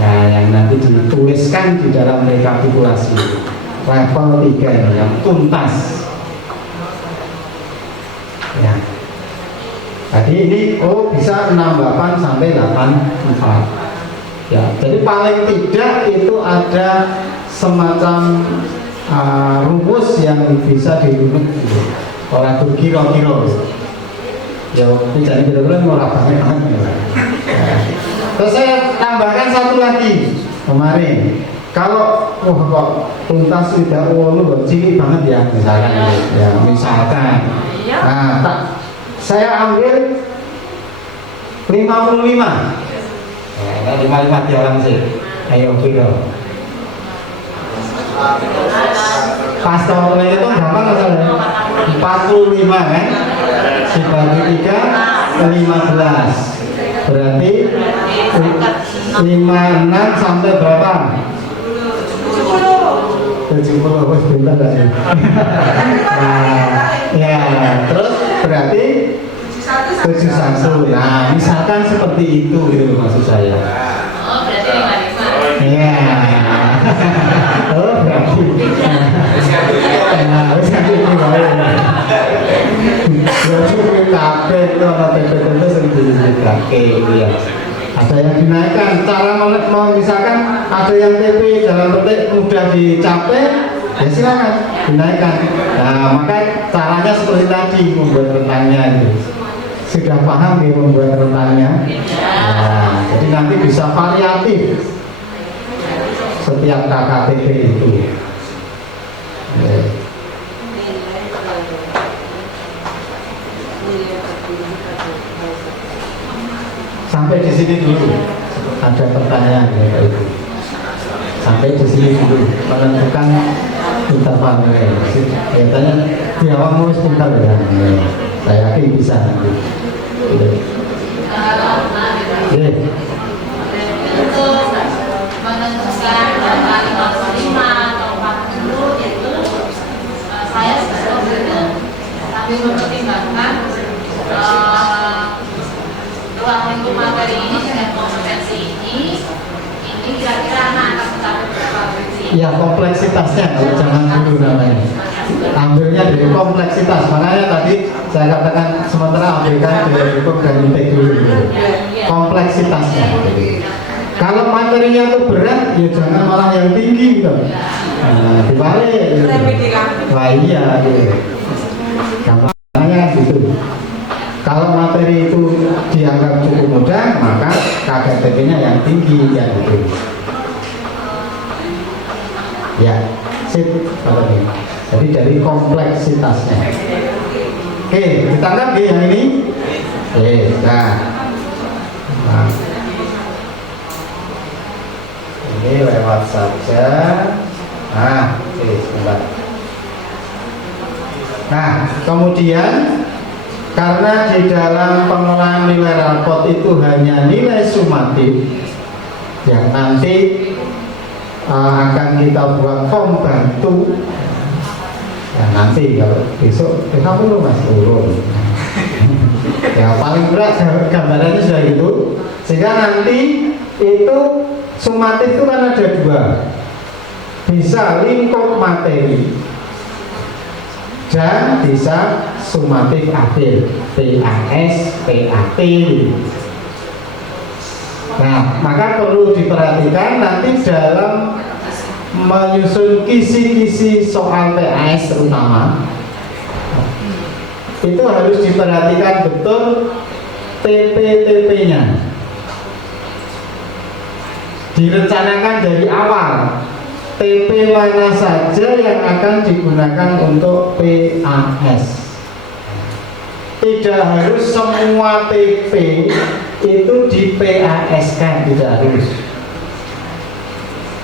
Nah, yang nanti dituliskan di dalam rekapitulasi. Level 3 ini yang tuntas. Ya. Jadi ini bisa 68 sampai 84. Ya, jadi paling tidak itu ada semacam rumus yang bisa dirunut gitu. Oleh kira-kira. Ya, ini jadi kira-kira murah banget. Ya. Terus saya tambahkan satu lagi kemarin. Kalau kok tuntas tidak cilik banget ya, misalkan ya, misalkan. Nah, saya ambil 55. Ya, 55 jalan sih. Ayo kira. Pas tahun itu gampang masalahnya. 45 kan? Dibagi 3 15. Berarti 56 sampai berapa? 70. Wes bentar dah sih. Nah, ya, terus berarti 71. Nah, misalkan seperti itu gitu maksud saya. Oh, berarti 55. Iya. Oh, berarti. Nah, wis ganti iki wae. Ya cukup kabeh itu ana TP-TP sing dijelasake ya. Ada yang dinaikkan, cara mau misalkan ada yang TP dalam petik mudah dicapai, ya silakan dinaikkan. Nah, maka caranya seperti tadi membuat rentangnya itu. Sudah paham dia membuat rentangnya? Nah, jadi nanti bisa variatif setiap KKTP itu. Sampai di sini dulu ada pertanyaan ya Ibu. Sampai di sini dulu menentukan intervalnya. Biasanya di awal mulai pintar ya. Saya yakin bisa nanti. Untuk menentukan angka 55 atau 40 itu saya sebetulnya sambil mempertimbangkan ruang lingkup materi ini dengan kompetensi ini kira-kira anak akan mencapai berapa versi? Ya, kompleksitasnya kalau jangan dulu namanya. Ambilnya dari kompleksitas, makanya tadi saya katakan sementara ambilkan dari hukum dan IPK dulu. Kompleksitasnya. Kalau materinya itu berat, ya jangan malah yang tinggi gitu. Nah, dibalik. Gitu. Wah iya, gitu. Gampangnya gitu. Kalau materi itu dianggap cukup mudah, maka KKTP-nya yang tinggi ya gitu. Ya, sip. Jadi dari kompleksitasnya. Oke, ditangkap yang ini. Oke, nah. Ini lewat saja. Nah, oke, sebentar. Nah, kemudian karena di dalam pengelolaan nilai rapot itu hanya nilai sumatif yang nanti akan kita buat form bantu. Ya, nanti kalau besok kamu mas turun. Ya paling berat gambarannya sudah itu. Sehingga nanti itu sumatif itu kan ada dua. Bisa lingkup materi dan bisa sumatif adil, PAS, PAT. Nah, maka perlu diperhatikan nanti dalam menyusun kisi-kisi soal PAS terutama itu harus diperhatikan betul TP-TP-nya. Direncanakan dari awal TP mana saja yang akan digunakan untuk PAS. Tidak harus semua TP itu di PAS kan, tidak harus.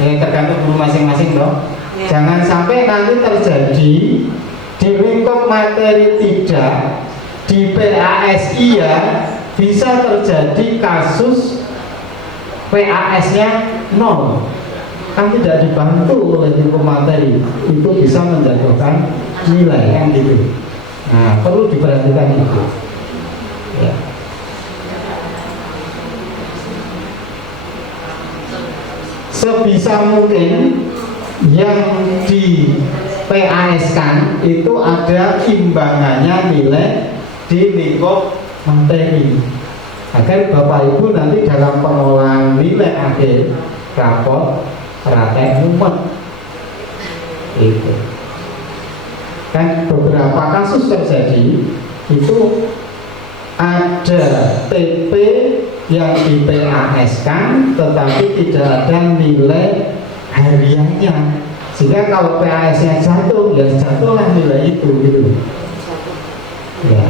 Tergantung guru masing-masing loh. Jangan sampai nanti terjadi di lingkup materi tidak, di PAS iya, bisa terjadi kasus PAS-nya 0, kan tidak dibantu oleh lingkup materi, itu bisa menjatuhkan nilai kan gitu. Nah, perlu diperhatikan itu. Ya. Sebisa mungkin yang di PAS-kan itu ada imbangannya nilai di lingkup materi, agar Bapak Ibu nanti dalam pengolahan nilai akhir rapor praktek mumet itu. Kan beberapa kasus terjadi itu ada TP yang di PAS-kan tetapi tidak ada nilai hariannya, sehingga kalau PAS-nya jatuh, ya jatuhlah nilai itu gitu. Ya.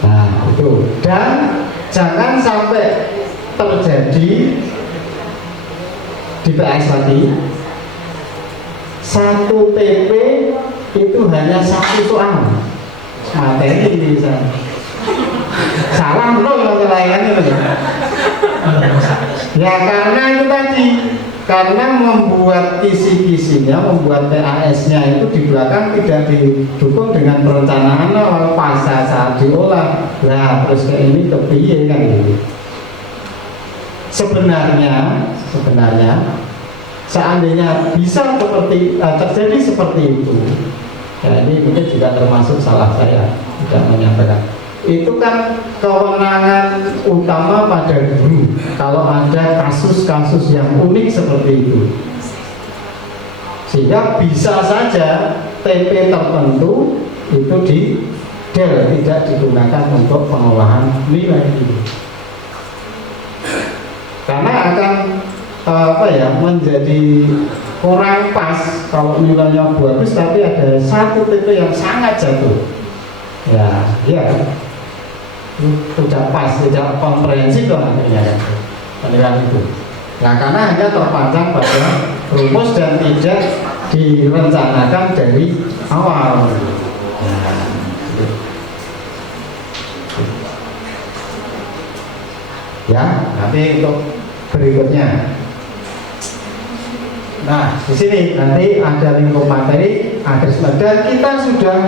Nah itu, dan jangan sampai terjadi di PAS tadi satu TP itu hanya satu soal materi misalnya. Salah belum layannya ya, karena itu tadi, karena membuat kisi-kisinya, membuat PAS-nya itu di belakang tidak didukung dengan perencanaan awal pasca saat diolah. Nah terus kayak ini kepiye kan gitu. Sebenarnya seandainya bisa terjadi seperti itu, ya ini mungkin juga termasuk salah saya tidak menyampaikan. Itu kan kewenangan utama pada guru kalau ada kasus-kasus yang unik seperti itu, sehingga bisa saja TP tertentu itu di DEL tidak digunakan untuk pengolahan nilai itu, karena akan menjadi kurang pas kalau nilainya bagus tapi ada satu TP yang sangat jatuh. Ya tidak pas, tidak komprehensif lah akhirnya penilaian itu. Nah karena hanya terpandang pada rumus dan tidak direncanakan dari awal. Ya, nanti untuk berikutnya. Nah, di sini nanti ada lingkup materi, ada semua, dan kita sudah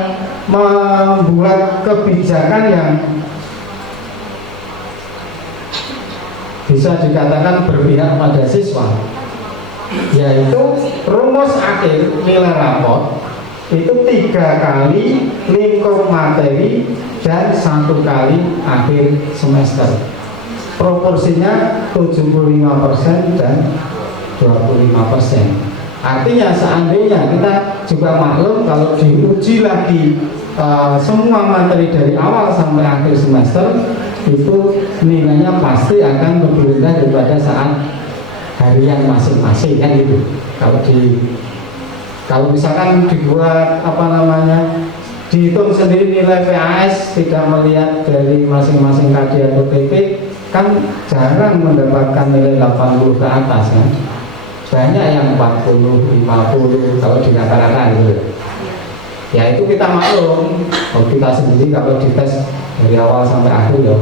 membuat kebijakan yang bisa dikatakan berpihak pada siswa, yaitu rumus akhir nilai rapor itu 3 kali lingkup materi dan 1 kali akhir semester. Proporsinya 75% dan 25%. Artinya seandainya kita juga maklum kalau diuji lagi semua materi dari awal sampai akhir semester, itu nilainya pasti akan lebih rendah daripada saat harian masing-masing kan gitu. Kalau misalkan dibuat dihitung sendiri nilai PAS tidak melihat dari masing-masing KD atau TP, kan jarang mendapatkan nilai 80 ke atas kan. Banyak yang 40, 50 kalau di rata-rata gitu. Ya itu kita maklum, kalau kita sendiri kalau dites dari awal sampai akhir ya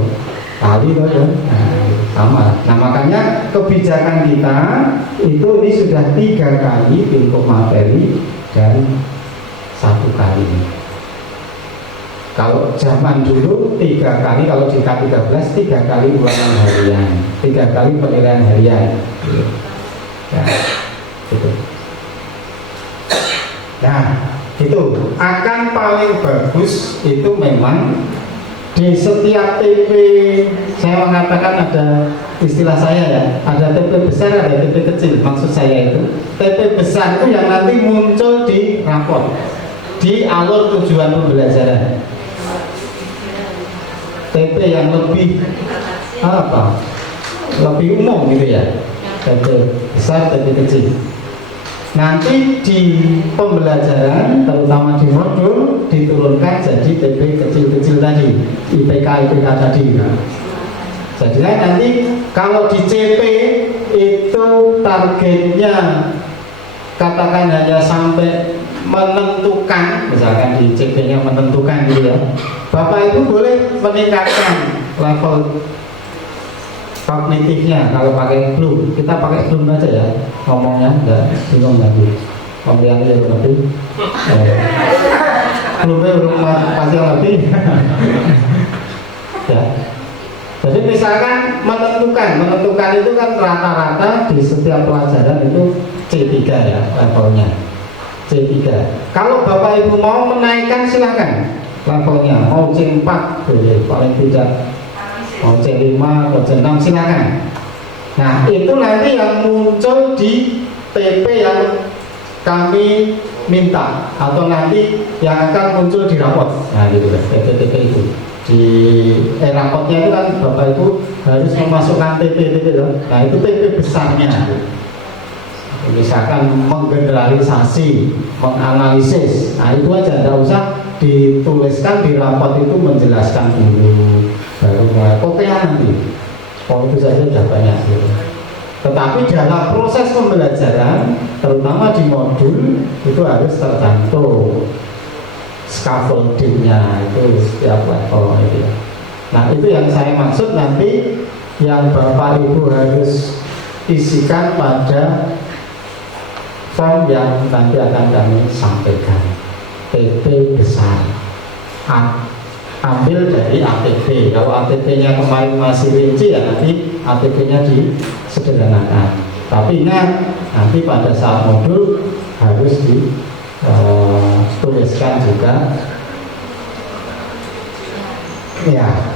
kali loh ya. Sama. Nah makanya kebijakan kita itu ini sudah 3 kali lingkup materi dan 1 kali. Kalau zaman dulu 3 kali, kalau di K13 3 kali ulangan harian, 3 kali penilaian harian. Ya, gitu. Nah, itu akan paling bagus itu memang di setiap TP. Saya mengatakan ada istilah saya ya, ada TP besar, ada TP kecil. Maksud saya itu TP besar itu yang nanti muncul di rapor, di alur tujuan pembelajaran. TP yang lebih apa? Lebih umum gitu ya. TP besar, TP kecil. Nanti di pembelajaran, terutama di modul, diturunkan jadi TP kecil-kecil tadi, IPK tadi. Nah, jadinya nanti kalau di CP itu targetnya katakan hanya sampai menentukan, misalkan di CP-nya menentukan gitu ya, Bapak Ibu boleh meningkatkan level kognitifnya. Kalau pakai Bloom, kita pakai Bloom aja ya ngomongnya, enggak bingung lagi pembelian ya lebih Bloomnya belum pasti lebih ya. Jadi misalkan menentukan itu kan rata-rata di setiap pelajaran itu C3 ya levelnya, C3. Kalau Bapak Ibu mau menaikkan silahkan levelnya, mau C4 boleh, paling tidak mau C5 atau C6 silakan. Nah itu nanti yang muncul di TP yang kami minta, atau nanti yang akan muncul di rapot. Nah gitu kan, TP itu di rapotnya itu kan Bapak Ibu harus memasukkan TP loh. Nah itu TP besarnya. Misalkan menggeneralisasi, menganalisis. Nah itu aja, tidak usah dituliskan di rapot, itu menjelaskan dulu baru kopian nanti. Oh itu saja sudah banyak gitu. Tetapi dalam proses pembelajaran, terutama di modul, itu harus tercantum scaffoldingnya itu setiap level itu. Nah itu yang saya maksud nanti yang Bapak Ibu harus isikan pada form yang nanti akan kami sampaikan. TP besar, ambil dari ATP. Kalau ATP-nya kemarin masih rinci ya nanti ATP-nya disederhanakan. Tapi ingat nanti pada saat modul harus dituliskan juga ya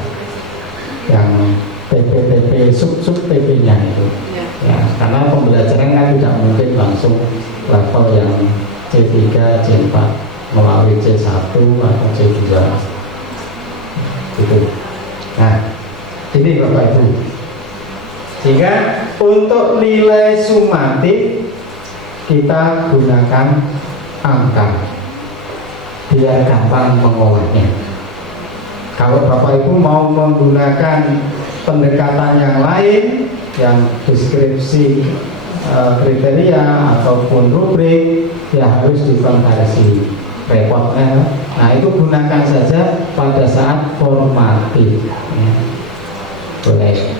yang TP sub TP-nya itu. Ya, karena pembelajaran kan tidak mungkin langsung level yang C3, C4 melalui C1 atau C2 gitu. Nah ini Bapak Ibu, sehingga untuk nilai sumatif kita gunakan angka biar gampang mengolahnya. Kalau Bapak Ibu mau menggunakan pendekatan yang lain, yang deskripsi kriteria ataupun rubrik, ya harus dikonversi repotnya. Nah itu gunakan saja pada saat formatif ya. Boleh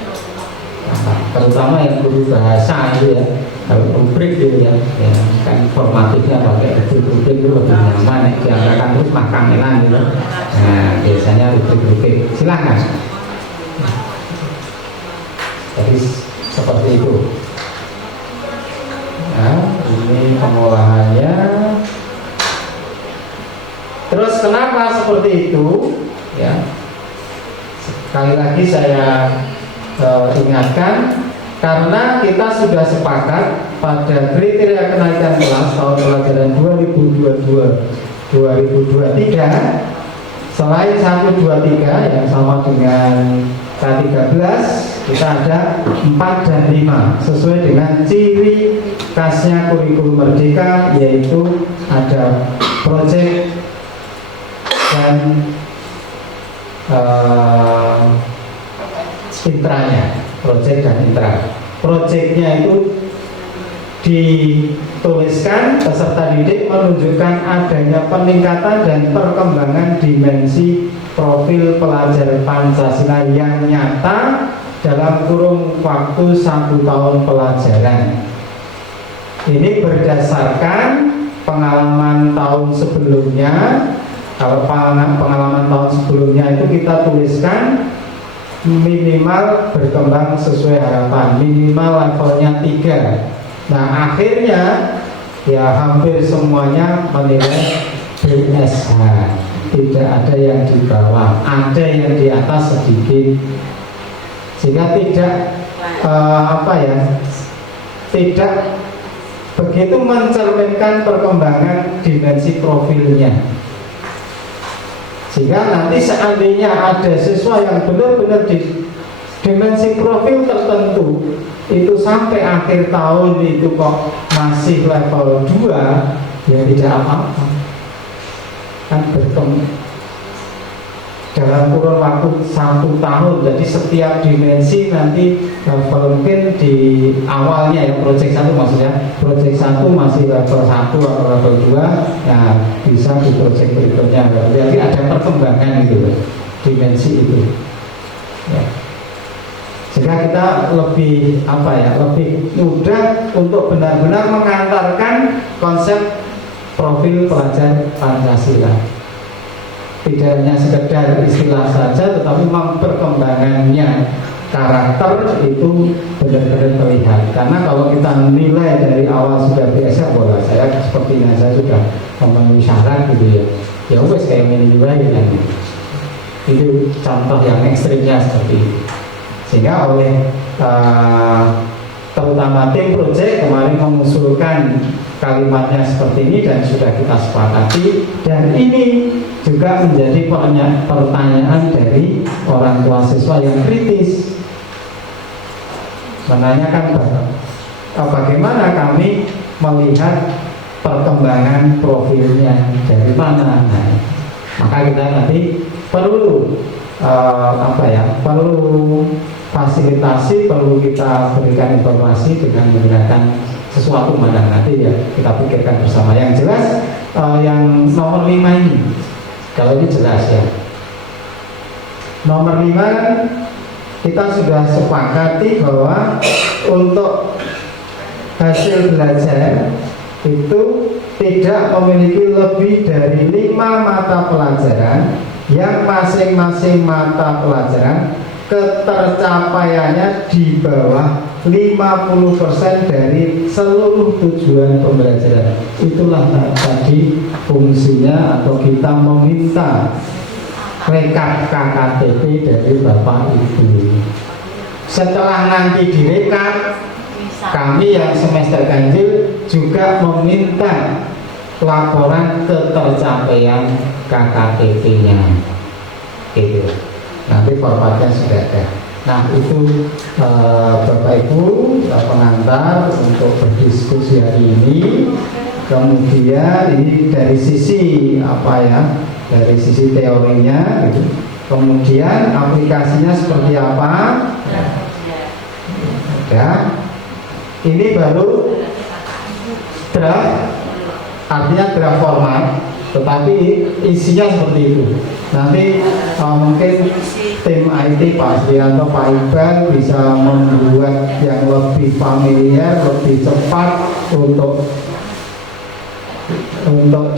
terutama yang guru bahasa itu ya, kalau rubrik gitu ya, kan formatifnya pakai rubrik itu lebih nyaman, dianggarkan terus makanan gitu. Nah biasanya rubrik silakan. Jadi seperti itu. Nah ini pengolahannya. Terus kenapa seperti itu? Ya, sekali lagi saya ingatkan, karena kita sudah sepakat pada kriteria kenaikan kelas tahun pelajaran 2022-2023, selain 1, 2, 3 yang sama dengan K13, kita ada 4 dan 5 sesuai dengan ciri khasnya kurikulum merdeka, yaitu ada proyek dan intranya, proyek dan intra. Proyeknya itu dituliskan peserta didik menunjukkan adanya peningkatan dan perkembangan dimensi profil pelajar Pancasila yang nyata dalam kurun waktu 1 tahun pelajaran. Ini berdasarkan pengalaman tahun sebelumnya. Kalau pengalaman tahun sebelumnya itu kita tuliskan minimal berkembang sesuai harapan, minimal levelnya 3. Nah akhirnya ya hampir semuanya menilai BSH, tidak ada yang di bawah, ada yang di atas sedikit, sehingga tidak tidak begitu mencerminkan perkembangan dimensi profilnya. Sehingga nanti seandainya ada siswa yang benar-benar di dimensi profil tertentu itu sampai akhir tahun itu kok masih level 2, ya tidak apa-apa, kan berkembang dalam kurun waktu 1 tahun. Jadi setiap dimensi nanti level, mungkin di awalnya ya project 1 maksudnya, project 1 masih level 1 atau level 2, nah bisa di project berikutnya. Jadi ada perkembangan gitu dimensi itu ya. Sehingga kita lebih lebih mudah untuk benar-benar mengantarkan konsep profil pelajar Pancasila. Tidak hanya sekedar istilah saja, tetapi memang perkembangannya karakter itu benar-benar terlihat. Karena kalau kita nilai dari awal sudah biasa bahwa saya sepertinya saya sudah memenuhi syarat gitu ya, ya wes kayak menilai kan. Itu contoh yang ekstrimnya seperti itu. Sehingga oleh terutama tim proyek kemarin mengusulkan kalimatnya seperti ini dan sudah kita sepakati, dan ini juga menjadi pertanyaan dari orang tua siswa yang kritis, menanyakan bagaimana kami melihat perkembangan profilnya dari mana. Nah, maka kita nanti perlu perlu fasilitasi, perlu kita berikan informasi dengan menggunakan sesuatu mana nanti ya kita pikirkan bersama. Yang jelas yang nomor 5 ini, kalau ini jelas ya, nomor 5 kita sudah sepakati bahwa untuk hasil belajar itu tidak memiliki lebih dari 5 mata pelajaran yang masing-masing mata pelajaran ketercapaiannya di bawah 50% dari seluruh tujuan pembelajaran. Itulah tadi fungsinya, atau kita meminta rekap KKTP dari Bapak Ibu. Setelah nanti direkap, kami yang semester ganjil juga meminta laporan ketercapaian KKTP-nya. Gitu. Nanti formatnya sudah ada. Nah itu Bapak Ibu pengantar untuk berdiskusi hari ini. Kemudian ini dari sisi dari sisi teorinya gitu. Kemudian aplikasinya seperti apa ya. Ini baru draft, artinya draft format, tetapi isinya seperti itu. Nanti mungkin tim IT Pak Srianto, Pak Iqbal bisa membuat yang lebih familiar, lebih cepat untuk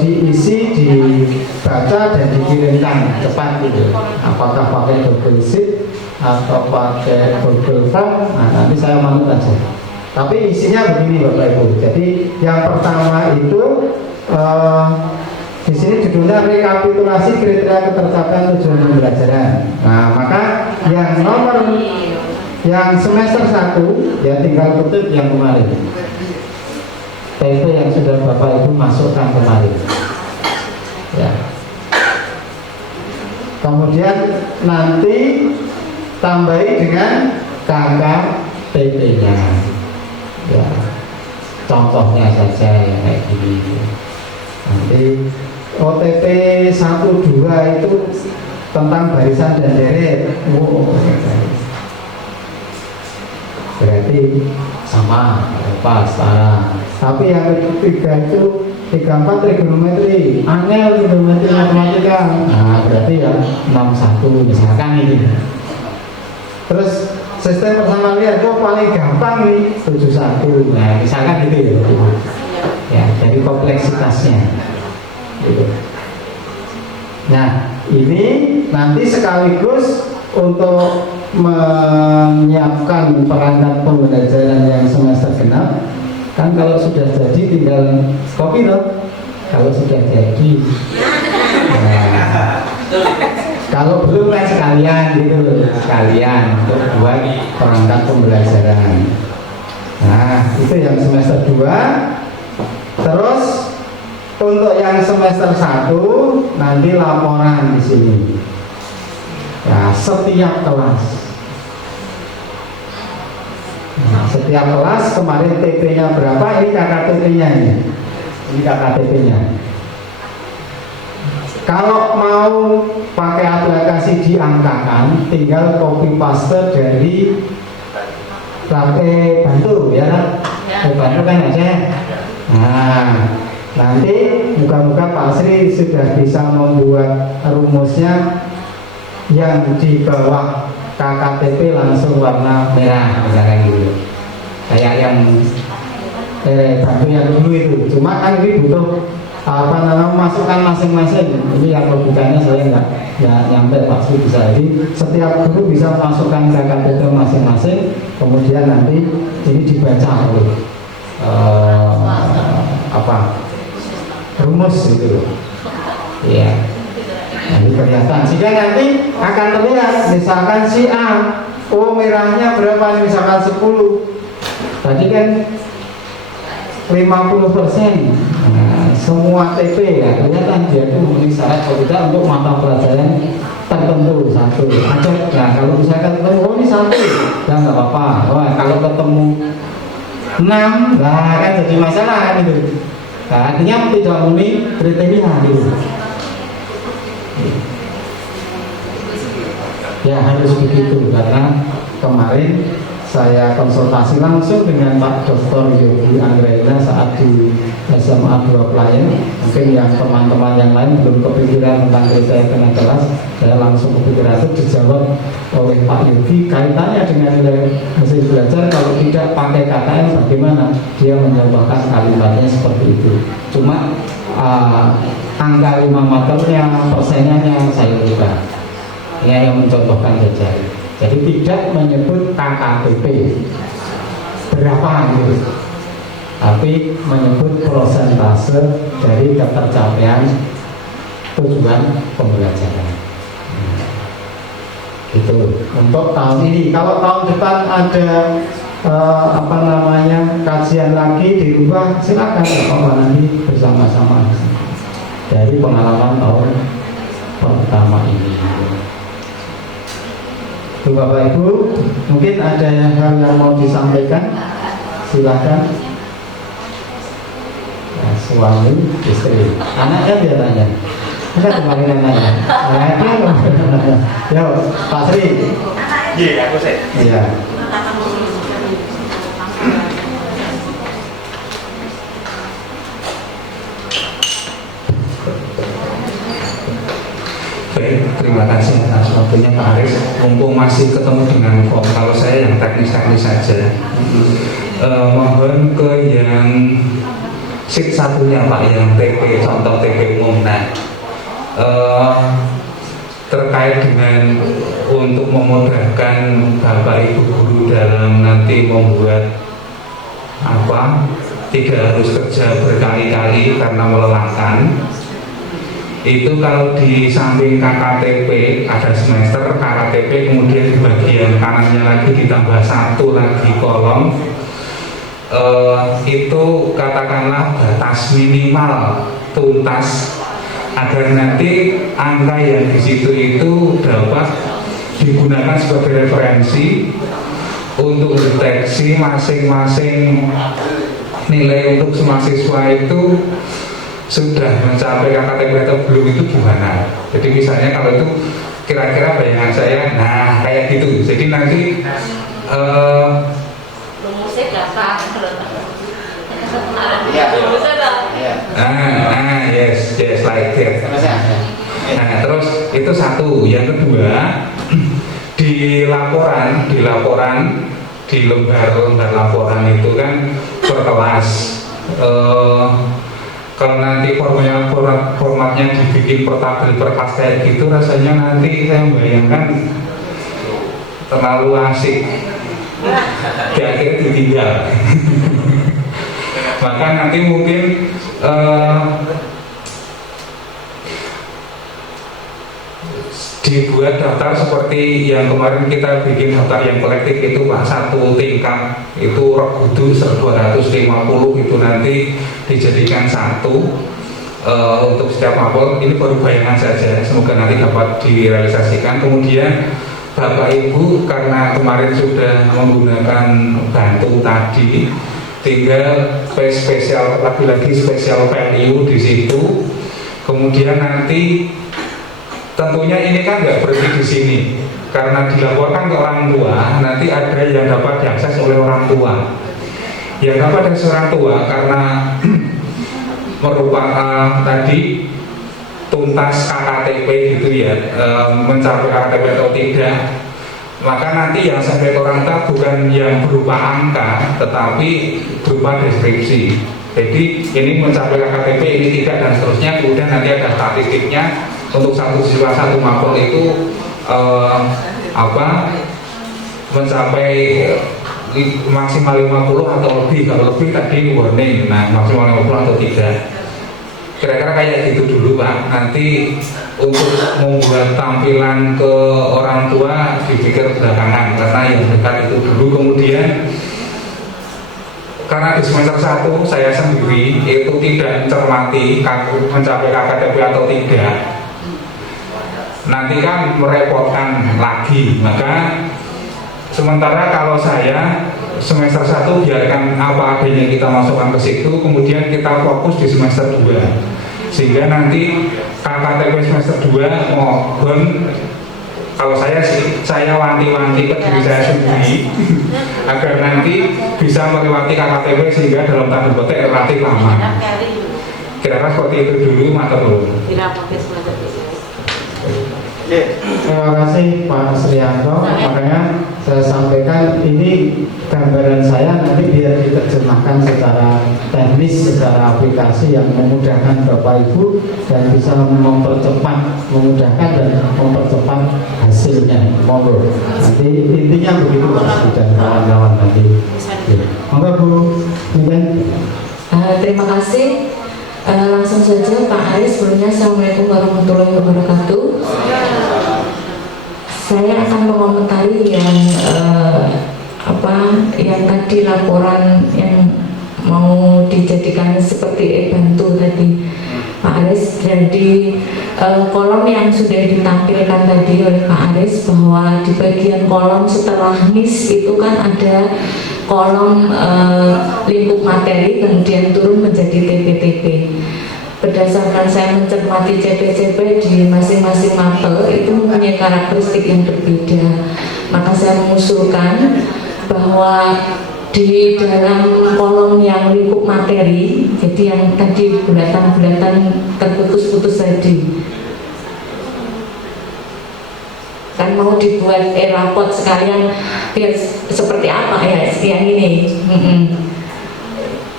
diisi, dibaca dan dikirimkan cepat gitu. Apakah pakai Google Sheet atau pakai Google Form, nah nanti saya manut aja. Tapi isinya begini Bapak Ibu. Jadi yang pertama itu di sini judulnya rekapitulasi kriteria ketercapaian tujuan pembelajaran. Nah, maka yang semester 1 ya tinggal kutip yang kemarin. TP yang sudah Bapak Ibu masukkan kemarin. Ya. Kemudian nanti tambahi dengan KKTP-nya. Ya. Contohnya saja yang kayak gini. Nanti OTP 1, 2 itu tentang barisan dan deret. Berarti sama, setara. Tapi yang ketiga itu 34 trigonometri, angel trigonometri matematika. Nah berarti ya 61 misalkan ini. Terus sistem persamaan lihat kok paling gampang nih 71. Nah misalkan gitu ya. Ya, dari kompleksitasnya gitu. Nah ini nanti sekaligus untuk menyiapkan perangkat pembelajaran yang semester genap. Kan kalau sudah jadi tinggal copy loh. Kalau sudah jadi nah, kalau belum kan sekalian gitu loh, sekalian untuk buat perangkat pembelajaran. Nah itu yang semester 2. Terus Untuk yang semester 1 nanti laporan di sini. Ya, setiap kelas. Nah, setiap kelas kemarin TP-nya berapa? Ini KKTP-nya ini. Ini KKTP-nya. Kalau mau pakai aplikasi diangkakan, tinggal copy paste dari pakai bantu ya kan? Bantu kan aja. Nah, nanti muka-muka Pak Sri sudah bisa membuat rumusnya yang di bawah KKTP langsung warna merah misalkan gitu. Kayak yang bantu yang dulu itu. Cuma kan ini butuh masukkan masing-masing. Ini yang logikanya saya nggak nyampe Pak Sri bisa. Jadi setiap guru bisa masukkan KKTP masing-masing. Kemudian nanti ini dibaca oleh rumus itu. Ya. Nanti kelihatan. Jika nanti akan terlihat, misalkan si A, oh merahnya berapa? Misalkan 10. Tadi kan 50%. Nah, semua TP ya kelihatan dia itu memenuhi syarat atau tidak untuk mata pelajaran tertentu satu. Acak. Nah kalau misalkan ketemu, oh ini satu, ya nggak apa-apa. Wah kalau ketemu 6, nah kan jadi masalah kan itu. Nah, artinya tidak memenuhi kriteria gitu. Ya harus begitu karena kemarin saya konsultasi langsung dengan Pak Dr. Yogi Anggraina saat di SMA 2 Pelayan. Mungkin yang teman-teman yang lain belum kepikiran tentang kriteria kena kelas, saya langsung kepikiran itu dijawab oleh Pak Yogi. Kaitannya dengan nilai mesin belajar, kalau tidak pakai KKN bagaimana? Dia menjawabkan kalimatnya seperti itu. Cuma angka 5 materinya, persennya saya ubah. Ini yang mencontohkan saja. Jadi tidak menyebut KKTP berapa gitu, tapi menyebut persentase dari ketercapaian tujuan pembelajaran. Gitu. Untuk tahun ini, kalau tahun depan ada kajian lagi dirubah, silakan nanti bersama-sama dari pengalaman tahun pertama ini. Bapak Ibu, mungkin ada hal yang mau disampaikan, silakan. Nah, suami, istri, anaknya biar tanya. Kita kemarin nanya. Anaknya kemarin nanya. Yo, Pak Sri. Iya, aku sih. Iya. Baik, terima kasih atas waktunya Pak Aris. Mumpung masih ketemu dengan form, kalau saya yang teknis-teknis saja. Mohon ke yang sheet satunya Pak, yang TP, contoh TP umum. Nah, terkait dengan untuk memudahkan Bapak Ibu guru dalam nanti membuat tidak harus kerja berkali-kali karena melelahkan. Itu kalau di samping KKTP ada semester KKTP, kemudian di bagian kanannya lagi ditambah 1 lagi kolom, itu katakanlah batas minimal tuntas agar nanti angka yang di situ itu dapat digunakan sebagai referensi untuk deteksi masing-masing nilai untuk semahasiswa itu sudah mencapai KKTP atau belum, itu gimana. Jadi misalnya kalau itu kira-kira bayangan saya, nah kayak gitu. Jadi nanti rumusnya berapa? yes like that. Nah terus itu satu. Yang kedua, di laporan di lembar laporan itu kan per kelas. Kalau nanti formatnya dibikin per tabel per kelas kayak gitu, rasanya nanti saya membayangkan terlalu asik, akhirnya ditinggal. Maka nanti mungkin dibuat daftar seperti yang kemarin kita bikin daftar yang kolektif itu Pak, 1 tingkat itu Rekudu 250 itu nanti dijadikan 1. untuk setiap mapel. Ini baru bayangan saja, semoga nanti dapat direalisasikan. Kemudian Bapak Ibu karena kemarin sudah menggunakan bantu tadi, tinggal spesial lagi-lagi spesial value di situ. Kemudian nanti tentunya ini kan nggak berhenti di sini, karena dilaporkan ke orang tua, nanti ada yang dapat diakses oleh orang tua. Yang dapat diakses orang tua karena merupakan tadi tuntas KKTP gitu ya, mencapai KKTP atau tidak, maka nanti yang sampai orang tua bukan yang berupa angka, tetapi berupa deskripsi. Jadi ini mencapai KKTP, ini tidak, dan seterusnya. Kemudian nanti ada statistiknya untuk satu siswa satu mapel itu mencapai maksimal 50 atau lebih. Kalau lebih tadi warning, nah maksimal 50 atau tidak. Kira-kira kayak gitu dulu Pak. Nanti untuk membuat tampilan ke orang tua dipikir belakangan, karena yang dekat itu dulu. Kemudian karena di semester 1 saya sendiri itu tidak mencermati mencapai KKTP atau tidak, nanti kan merepotkan lagi. Maka sementara kalau saya semester 1 biarkan apa adanya kita masukkan ke situ, kemudian kita fokus di semester 2, sehingga nanti KKTP semester 2 mohon, kalau saya wanti-wanti ke diri saya sendiri agar nanti bisa melewati KKTP sehingga dalam tanda petik relatif lama. Kira-kira seperti itu dulu, matur nuwun. Terima kasih Pak Srianto. Makanya saya sampaikan ini gambaran saya nanti biar diterjemahkan secara teknis, secara aplikasi yang memudahkan Bapak Ibu dan bisa memudahkan dan mempercepat hasilnya. Monggo. Nanti intinya begitu Pak dan kawan-kawan nanti. Monggo Bu. Terima kasih. Langsung saja Pak Aris. Sebelumnya Assalamualaikum warahmatullahi wabarakatuh. Saya akan mengomentari yang yang tadi laporan yang mau dijadikan seperti e-bantu tadi Pak Aris. Jadi kolom yang sudah ditampilkan tadi oleh Pak Aris, bahwa di bagian kolom setelah NIS itu kan ada kolom lingkup materi, kemudian turun menjadi TP-TP. Berdasarkan saya mencermati CP-CP di masing-masing mapel itu mempunyai karakteristik yang berbeda, maka saya mengusulkan bahwa di dalam kolom yang lingkup materi, jadi yang tadi bulatan-bulatan terputus-putus tadi, kan mau dibuat rapot sekalian biar seperti apa ya yang ini.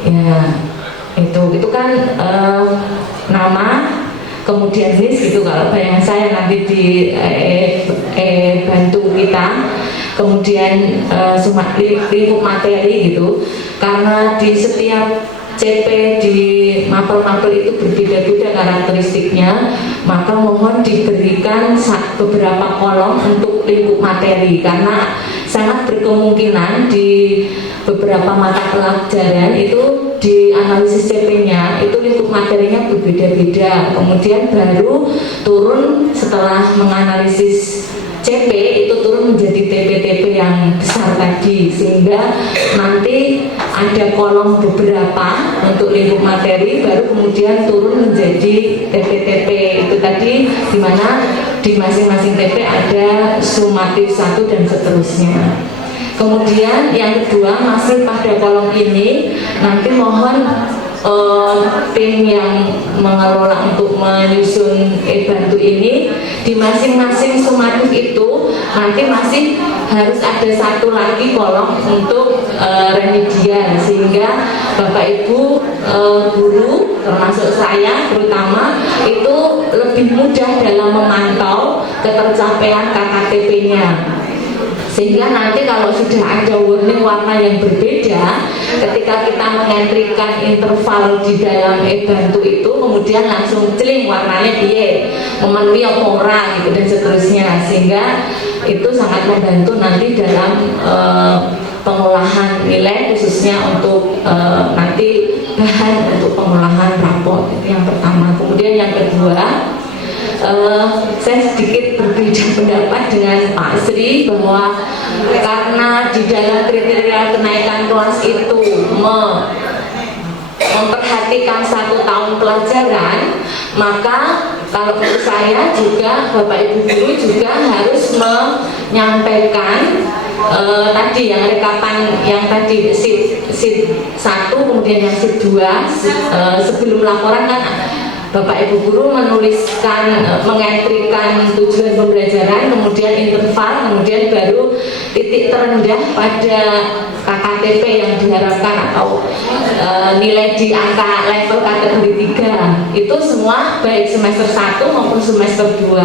Ya itu kan nama kemudian NIS gitu kalau bayangan saya nanti di bantu kita, kemudian lingkup materi gitu, karena di setiap CP di mapel-mapel itu berbeda-beda karakteristiknya, maka mohon diberikan beberapa kolom untuk lingkup materi, karena sangat berkemungkinan di beberapa mata pelajaran itu di analisis CP-nya itu lingkup materinya berbeda-beda, kemudian baru turun setelah menganalisis CP itu turun menjadi TP-TP yang besar tadi, sehingga nanti ada kolom beberapa untuk lingkup materi, baru kemudian turun menjadi TP-TP itu tadi, dimana di masing-masing TP ada sumatif 1 dan seterusnya. Kemudian yang kedua, masih pada kolom ini nanti mohon tim yang mengelola untuk menyusun e-bantu ini, di masing-masing sumatif itu nanti masih harus ada satu lagi kolom untuk remedial, sehingga Bapak Ibu guru termasuk saya terutama itu lebih mudah dalam memantau ketercapaian KKTP-nya. Sehingga nanti kalau sudah ada warning warna yang berbeda, ketika kita mengentrikan interval di dalam e-bantu itu, kemudian langsung celing warnanya piye, memenuhi apa ora gitu dan seterusnya, sehingga itu sangat membantu nanti dalam pengolahan nilai, khususnya untuk nanti bahan untuk pengolahan rapor. Itu yang pertama. Kemudian yang kedua, saya sedikit berbeda pendapat dengan Pak Sri bahwa karena di dalam kriteria kenaikan kelas itu memperhatikan 1 tahun pelajaran, maka kalau menurut saya juga Bapak Ibu guru juga harus menyampaikan tadi yang rekapan yang tadi sheet 1 kemudian yang sheet 2 sebelum laporan kan Bapak Ibu guru menuliskan, mengentrikan tujuan pembelajaran, kemudian interval, kemudian baru titik terendah pada KKTP yang diharapkan atau nilai di angka level kategori 3. Itu semua baik semester 1 maupun semester 2.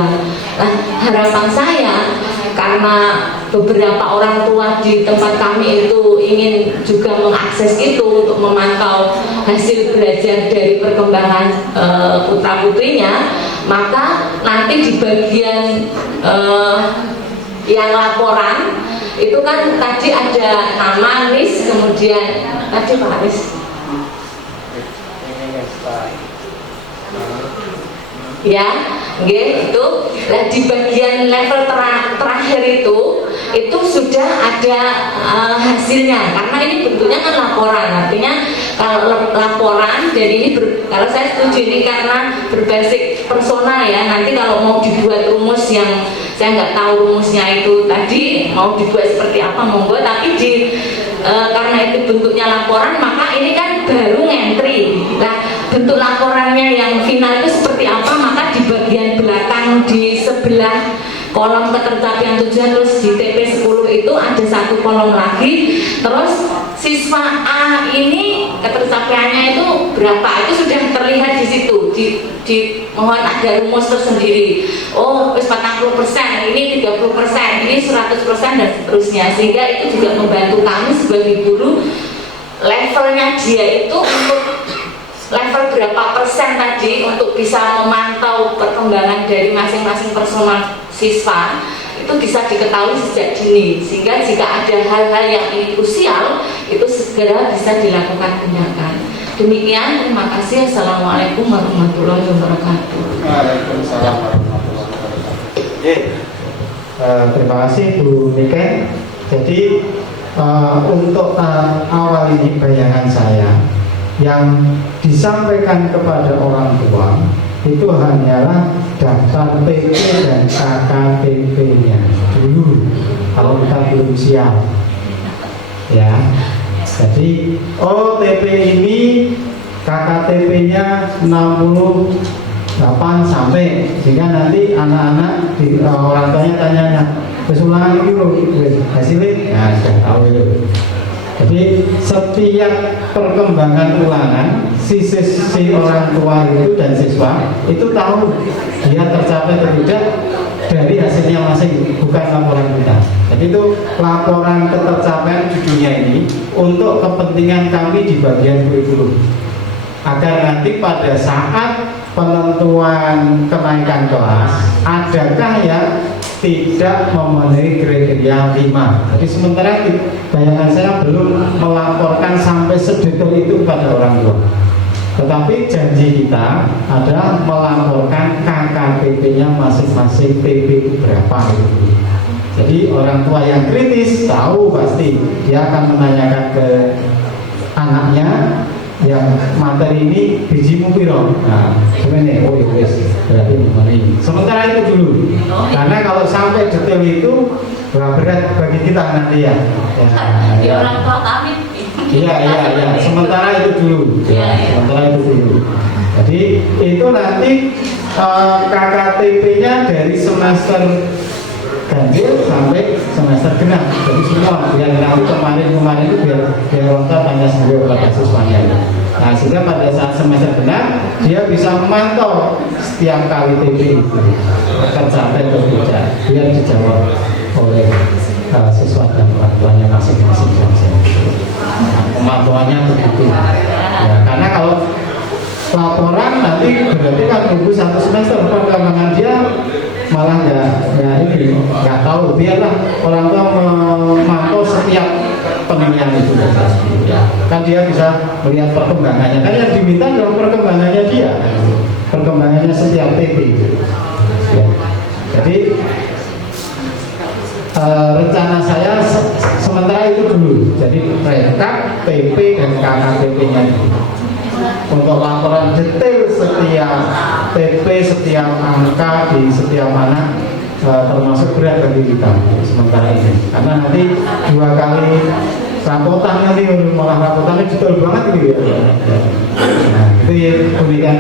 Nah, harapan saya karena beberapa orang tua di tempat kami itu ingin juga mengakses itu untuk memantau hasil belajar dari perkembangan putra putrinya, maka nanti di bagian yang laporan itu kan tadi ada nama NIS, kemudian tadi Pak Aris ya, itu. Nah, di bagian level terakhir itu sudah ada hasilnya, karena ini bentuknya kan laporan. Artinya kalau laporan, jadi ini kalau saya setuju ini karena berbasis persona ya. Nanti kalau mau dibuat rumus yang saya nggak tahu rumusnya itu tadi mau dibuat seperti apa monggo, tapi karena itu bentuknya laporan, maka ini kan baru ngentri. Nah, bentuk laporannya yang final itu seperti apa, maka di bagian belakang di sebelah kolom ketercapaian tujuan, terus di TP10 itu ada 1 kolom lagi, terus siswa A ini ketercapaiannya itu berapa, itu sudah terlihat di situ. Mohon ada rumus tersendiri. Oh, 40%, ini 30%, ini 100% dan seterusnya. Sehingga itu juga membantu kami sebagai guru levelnya dia itu untuk level berapa persen tadi untuk bisa memantau perkembangan dari masing-masing personal siswa itu bisa diketahui sejak dini, sehingga jika ada hal-hal yang ini krusial itu segera bisa dilakukan tindakan. Demikian, terima kasih. Assalamualaikum warahmatullahi wabarakatuh. Waalaikumsalam warahmatullahi wabarakatuh. Terima kasih Bu Niken. Jadi untuk awal ini bayangan saya yang disampaikan kepada orang tua itu hanyalah daftar PP dan KKTP-nya dulu kalau kita belum siap ya. Jadi TP ini KKTP-nya 68 sampai, sehingga nanti anak-anak orang tuanya tanya kesulangan itu hasilnya sudah tahu itu. Jadi setiap perkembangan ulangan si orang tua itu dan siswa itu tahu dia tercapai atau tidak dari hasilnya masing, bukan laporan kita. Jadi itu laporan ketercapaian judulnya ini untuk kepentingan kami di bagian kurikulum, agar nanti pada saat penentuan kenaikan kelas adakah yang tidak memenuhi kriteria 5. Jadi sementara bayangan saya belum melaporkan sampai sedetail itu pada orang tua. Tetapi janji kita adalah melaporkan KKTP-nya masing-masing TP berapa itu. Jadi orang tua yang kritis tahu pasti dia akan menanyakan ke anaknya yang materi ini bijimu piro. Nah, sebenarnya yes, berarti memenuhi. Sementara itu dulu. Karena kalau sampai detail itu berat bagi kita nanti ya. Di orang tua kami. Iya. Sementara itu dulu. Sementara itu dulu. Jadi itu nanti KKTP-nya dari semester ganjil sampai semester genap. Jadi semua biar nanti kemarin itu biar orang tanya sendiri kepada siswanya. Nah, sehingga pada saat semester genap dia bisa memantau setiap kali TP itu tercapai atau tidak, biar dijawab oleh siswa dan orang tuanya masing-masing. Nah, pemantauannya begitu. Ya, karena kalau laporan nanti berarti kan tunggu 1 semester perkembangan dia malah nggak tahu. Biarlah orang tua memantau setiap penilaian itu ya. Kan dia bisa melihat perkembangannya. Kan yang diminta adalah perkembangannya dia, perkembangannya setiap TP. Ya. Jadi rencana saya sementara itu dulu. Jadi rekap TP dan KKTP-nya untuk laporan detail setiap TP, setiap angka di setiap anak, termasuk berat bagi kita sementara ini. Karena nanti 2 kali rapotan nanti malah rapotannya detail banget gitu ya. Nah, itu ya demikian.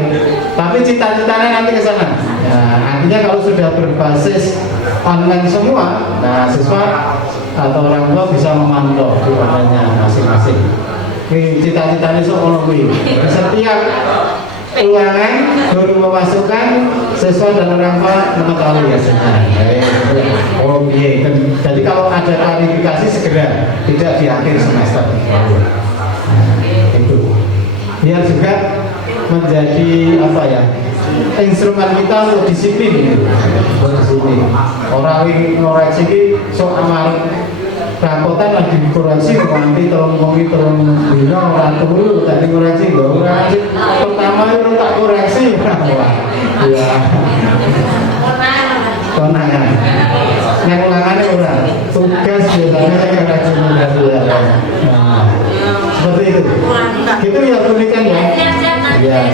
Tapi cita-citanya nanti ke sana. Ya, artinya kalau sudah berbasis online semua, nah siswa atau orang tua bisa memantau di online-nya masing-masing. Ini cita-citanya soal setiap ulangan guru memasukkan siswa dan orang tua mengetahui hasilnya. Oh iya. Jadi kalau ada klarifikasi segera, tidak di akhir semester. Itu biar juga menjadi apa ya, instrumen kita untuk disiplin gitu. Disiplin. Orang yang ngoreksi ini sok amar rapotan lagi dikoreksi nanti tolong dino orang dulu tadi koreksi loh. Pertama itu tak koreksi ya. Konangan yang ulangannya orang tugas biasanya saya koreksi ya. Nah, seperti itu. Itu ya tulisan ya. Ya,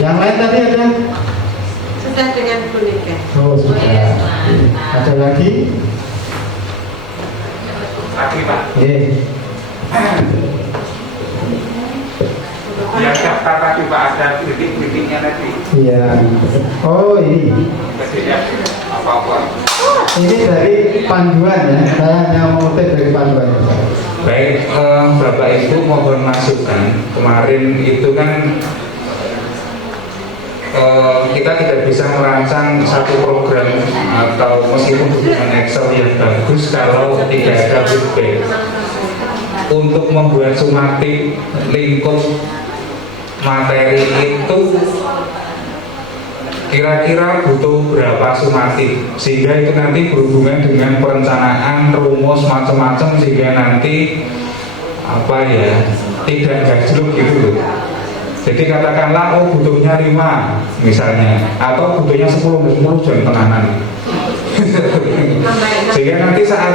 yang lain tadi ada? Sudah dengan boneka. Oh sudah. Ada lagi? Lagi Pak. Yang daftar tadi Pak ada kritik-kritiknya tadi. Iya. Oh ini. Apa-apa. Ini dari panduan ya. Saya hanya mengutip dari panduan. Baik, Bapak Ibu mohon masukan. Kemarin itu kan kita tidak bisa merancang satu program atau meskipun dokumen Excel yang bagus kalau tidak ada feedback. Untuk membuat sumatik lingkup materi itu kira-kira butuh berapa sumatik, sehingga itu nanti berhubungan dengan perencanaan rumus macam-macam, sehingga nanti apa ya, tidak gajluk gitu loh. Jadi katakanlah oh butuhnya 5 misalnya, atau butuhnya 10 jam tenanan. Sehingga nanti saat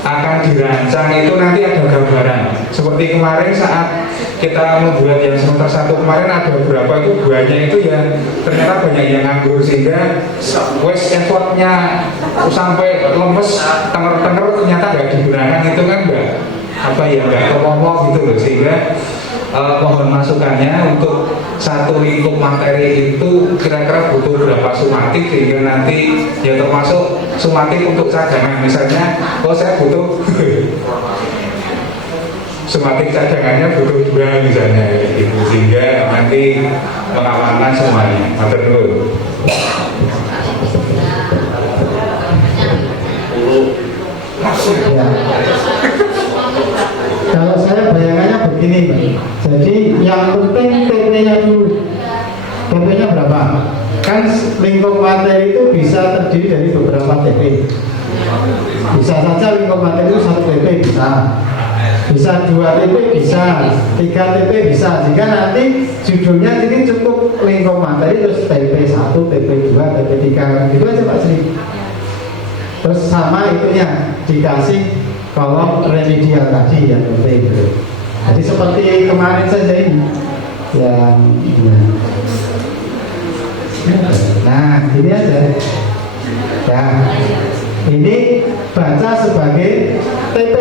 akan dirancang itu nanti ada gambaran. Seperti kemarin saat kita membuat yang semester 1 kemarin ada berapa itu buahnya itu ya ternyata banyak yang nganggur, sehingga waste effortnya sampai lemes tenger-tenger ternyata nggak digunakan, itu kan nggak apa ya, nggak teromong gitu loh. Sehingga mohon masukannya untuk satu lingkup materi itu kira-kira butuh berapa sumatik, sehingga nanti ya termasuk sumatik untuk cadangan. Misalnya oh saya butuh sumatik cadangannya butuh 2 misalnya gitu, sehingga nanti pengawalan semuanya. Matur nuwun. Ya. Kalau saya bayangannya begini, jadi yang penting TP-nya dulu. TP-nya berapa? Kan lingkup materi itu bisa terdiri dari beberapa TP. Bisa saja lingkup materi itu 1 TP bisa 2 TP bisa, 3 TP bisa. Jika nanti judulnya ini cukup lingkup materi terus TP 1, TP 2, TP 3 gitu aja Pak Sri. Terus sama itunya dikasih kolom remedial tadi yang penting gitu. Jadi seperti kemarin saja ini yang nah ini aja ya, ini baca sebagai TP,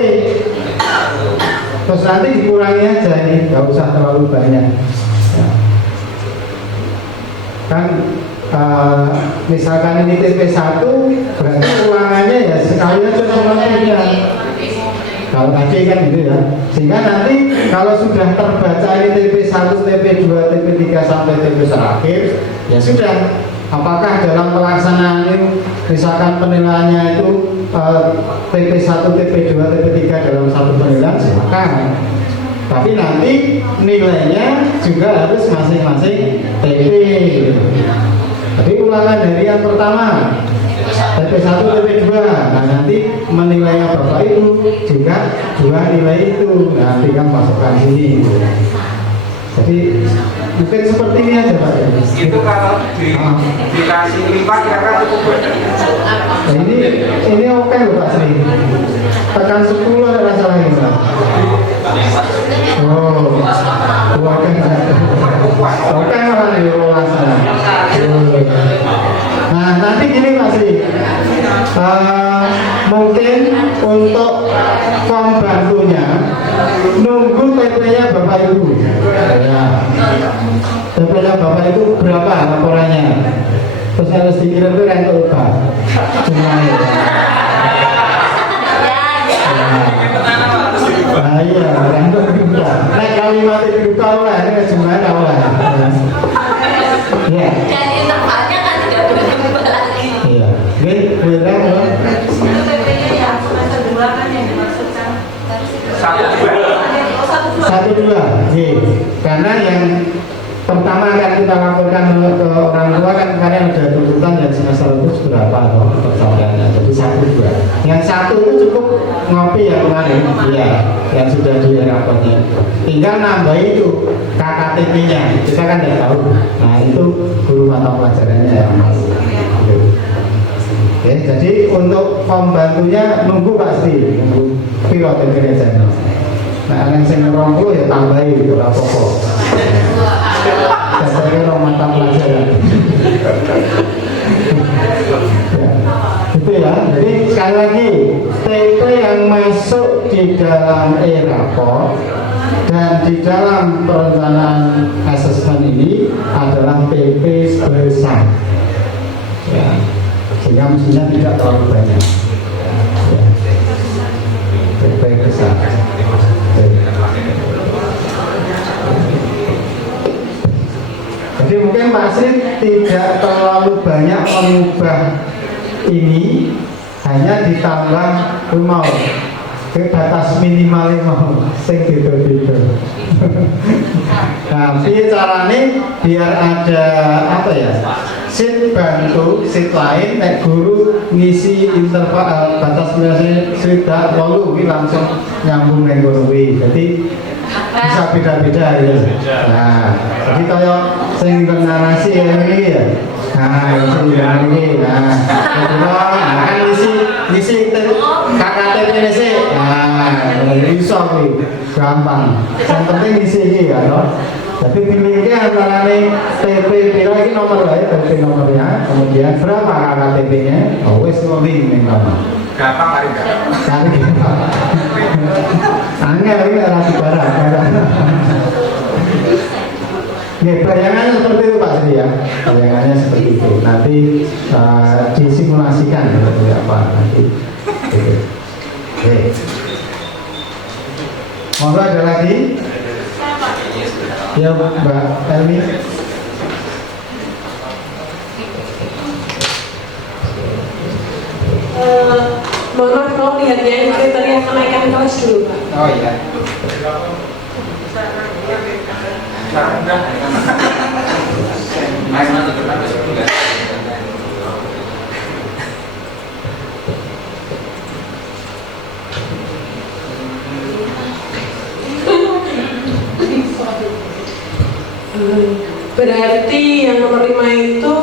terus nanti dikurangi aja ini, nggak usah terlalu banyak ya. Kan misalkan ini TP1 berarti ulangannya ya sekali aja semuanya. Kalau tadi kan gitu ya. Sehingga nanti kalau sudah terbaca ini TP1, TP2, TP3 sampai TP terakhir, ya sudah. Apakah dalam pelaksanaan ini misalkan penilaiannya itu TP1, TP2, TP3 dalam satu penilaian, silakan. Tapi nanti nilainya juga harus masing-masing TP gitu. Jadi ulangan dari yang pertama TP1, TP2. Nah nanti menilainya Bapak itu juga 2 nilai itu. Nanti kan masukkan sini gitu. Jadi mungkin seperti ini aja Pak. Itu kalau dikasih 5 kira-kira cukup berapa? Nah, ini oke loh Pak Sri. Tekan 10 ada masalah ini Pak. Oh, oke. Oke malah di sana. Nah nanti gini Pak Sri. Mungkin untuk form bantunya nunggu TP-nya Bapak Ibu. Ya. TP-nya Bapak Ibu berapa laporannya? Terus harus dikirim ke rental Pak. Jumlahnya. Nah iya, rental juga. Nah kalimat itu tahu lah, ini jumlahnya tahu lah. Ya. Jadi tempatnya kan tidak boleh berubah lagi. Iya. Oke, beda ya. Itu PP-nya yang semester 2 kan yang dimaksudkan. 1, 2. Karena yang pertama kan kita laporkan ke orang tua kan kemarin ada tuntutan yang semester itu berapa loh persoalannya. Jadi 1, 2. Yang 1 itu cukup ngopi ya kemarin. Iya, yang sudah di raportnya. Tinggal nambah itu KKTP-nya. Kita kan tidak tahu. Nah itu guru mata pelajarannya yang mau. Oke, jadi untuk pembantunya nunggu pasti nunggu pilot gereja. Nah, yang saya ngerongko ya tambahin itu apa-apa. Saya mata pelajaran. Ya, itu ya. Jadi sekali lagi TP yang masuk di dalam e-rapor dan di dalam perencanaan asesmen ini adalah TP besar. Ya. Sehingga mestinya tidak terlalu banyak. Ya. TP besar. Jadi mungkin Pak Sri tidak terlalu banyak mengubah ini, hanya ditambah mau ke batas minimal mau sing gitu. Nah, piye carane biar ada apa ya? Sheet bantu, sheet lain nek guru ngisi interval batas minimal sudah lalu langsung nyambung ning guru. Jadi bisa beda-beda ya. Nah, jadi kalau sing narasi ini ya. Nah, ini. Nah, kan ngisi KKTP ini sih. Nah, bisa nih, gampang. Yang penting ngisi ini ya, loh. Tapi pilihnya antara nih TP piro ini nomor lah ya, TP nomornya. Kemudian berapa KKTP-nya? Oh, wes link nih Bapak. Gampang kali gampang. Kali gampang. Angel ini arah barang. Ya, bayangannya seperti itu Pak Sri ya. Bayangannya seperti itu. Nanti disimulasikan seperti apa nanti. Oke. Monggo ada lagi? Ya Mbak Elmi. Mohon maaf kalau lihatnya kriteria kenaikan kelas dulu Pak. Oh iya. Berarti yang nomor 5 itu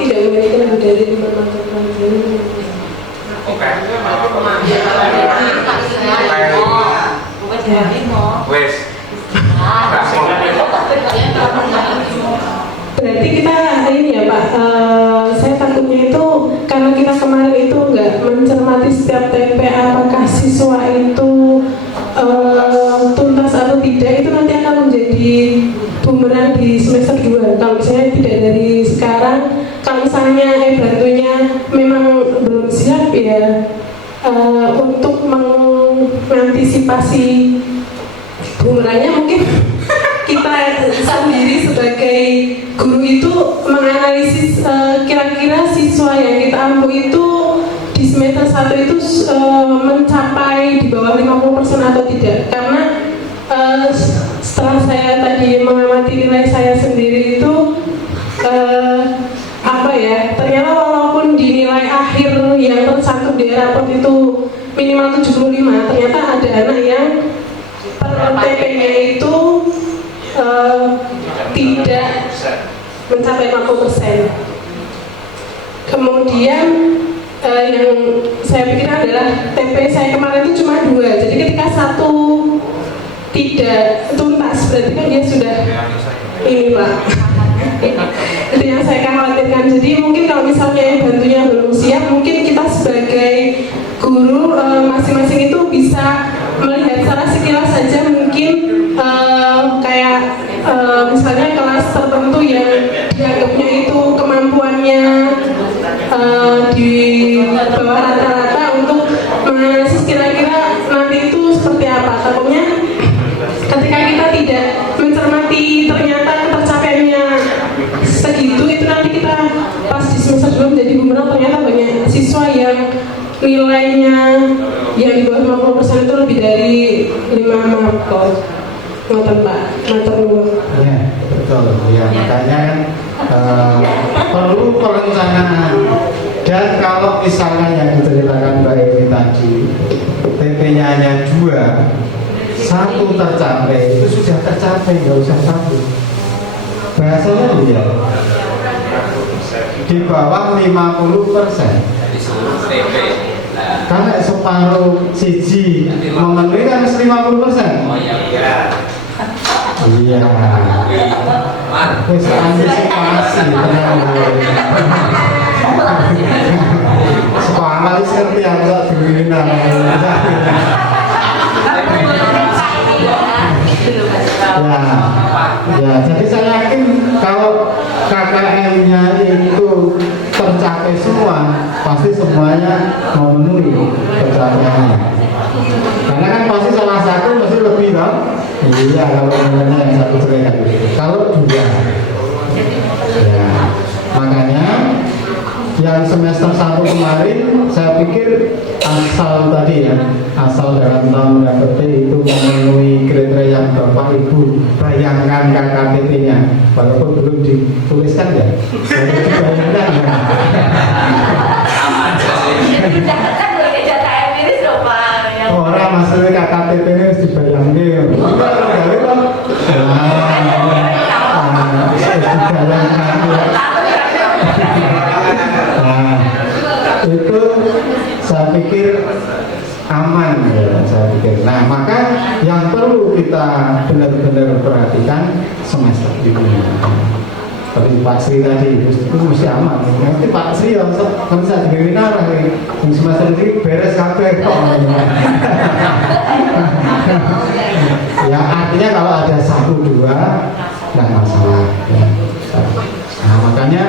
tidak memiliki lebih dari 5 mata pelajaran. Oke. Wes. Berarti kita ini ya Pak, saya takutnya itu karena kita kemarin itu nggak mencermati setiap TP apakah siswa itu tuntas atau tidak, itu nanti akan menjadi bumerang di semester 2. Kalau misalnya tidak dari sekarang, kalau misalnya bantunya memang belum siap ya, untuk mengantisipasi bumerangnya mungkin kita sendiri sebagai guru itu menganalisis kira-kira siswa yang kita ampu itu di semester 1 itu mencapai di bawah 50% atau tidak. Karena setelah saya tadi mengamati nilai saya sendiri itu apa ya, ternyata walaupun di nilai akhir di rapot itu minimal 75, ternyata ada anak yang per TP-nya itu tidak mencapai 50%. Kemudian yang saya pikir adalah TP saya kemarin itu cuma 2, jadi ketika satu tidak tuntas berarti kan dia sudah ini Pak. Itu yang saya khawatirkan. Jadi mungkin kalau misalnya yang bantunya belum siap, mungkin kita sebagai guru masing-masing itu bisa melihat secara sekilas saja mungkin kayak misalnya kelas tertentu yang dianggapnya itu kemampuannya di bawah rata-rata untuk menganalisis kira-kira nanti itu seperti apa. Takutnya ketika kita tidak mencermati ternyata tercapainya segitu, itu nanti kita pas di semester 2 menjadi gubernur ternyata banyak siswa yang nilainya yang di bawah 50% itu lebih dari 5 marker. Ngoten Pak, matur nuwun. Ya, betul. Ya, makanya kan perlu perencanaan. Dan kalau misalnya yang diceritakan Mbak Ewi tadi, TP-nya hanya 2, 1 tercapai, itu sudah tercapai, nggak usah takut. Bahasanya dia di bawah 50%. Karena separuh siji memenuhi kan 50%. Iya. Wis antisipasi tenang. Sekolah wis ngerti aku diwinan. Ya, jadi saya yakin kalau KKM-nya itu tercapai semua, pasti semuanya memenuhi pencapaiannya. Karena kan pasti salah satu mesti lebih dong. Iya, kalau namanya yang satu jelek. Kalau 2, ya makanya yang semester 1 kemarin saya pikir asal tadi ya, asal dalam tahun KKT itu memenuhi kriteria yang Bapak Ibu bayangkan KKTP-nya, walaupun belum dituliskan ya, baru dibayangkan ya. Orang masalah KKTP ini harus dibayangkan. Itu saya pikir aman ya, saya pikir. Nah, maka yang perlu kita benar-benar perhatikan semester ini. Seperti Pak Sri tadi, itu mesti aman. Nanti Pak Sri yang bisa dibimbing arah di semester ini beres kabeh. Ya artinya kalau ada 1-2 nggak masalah. Ya. Nah, makanya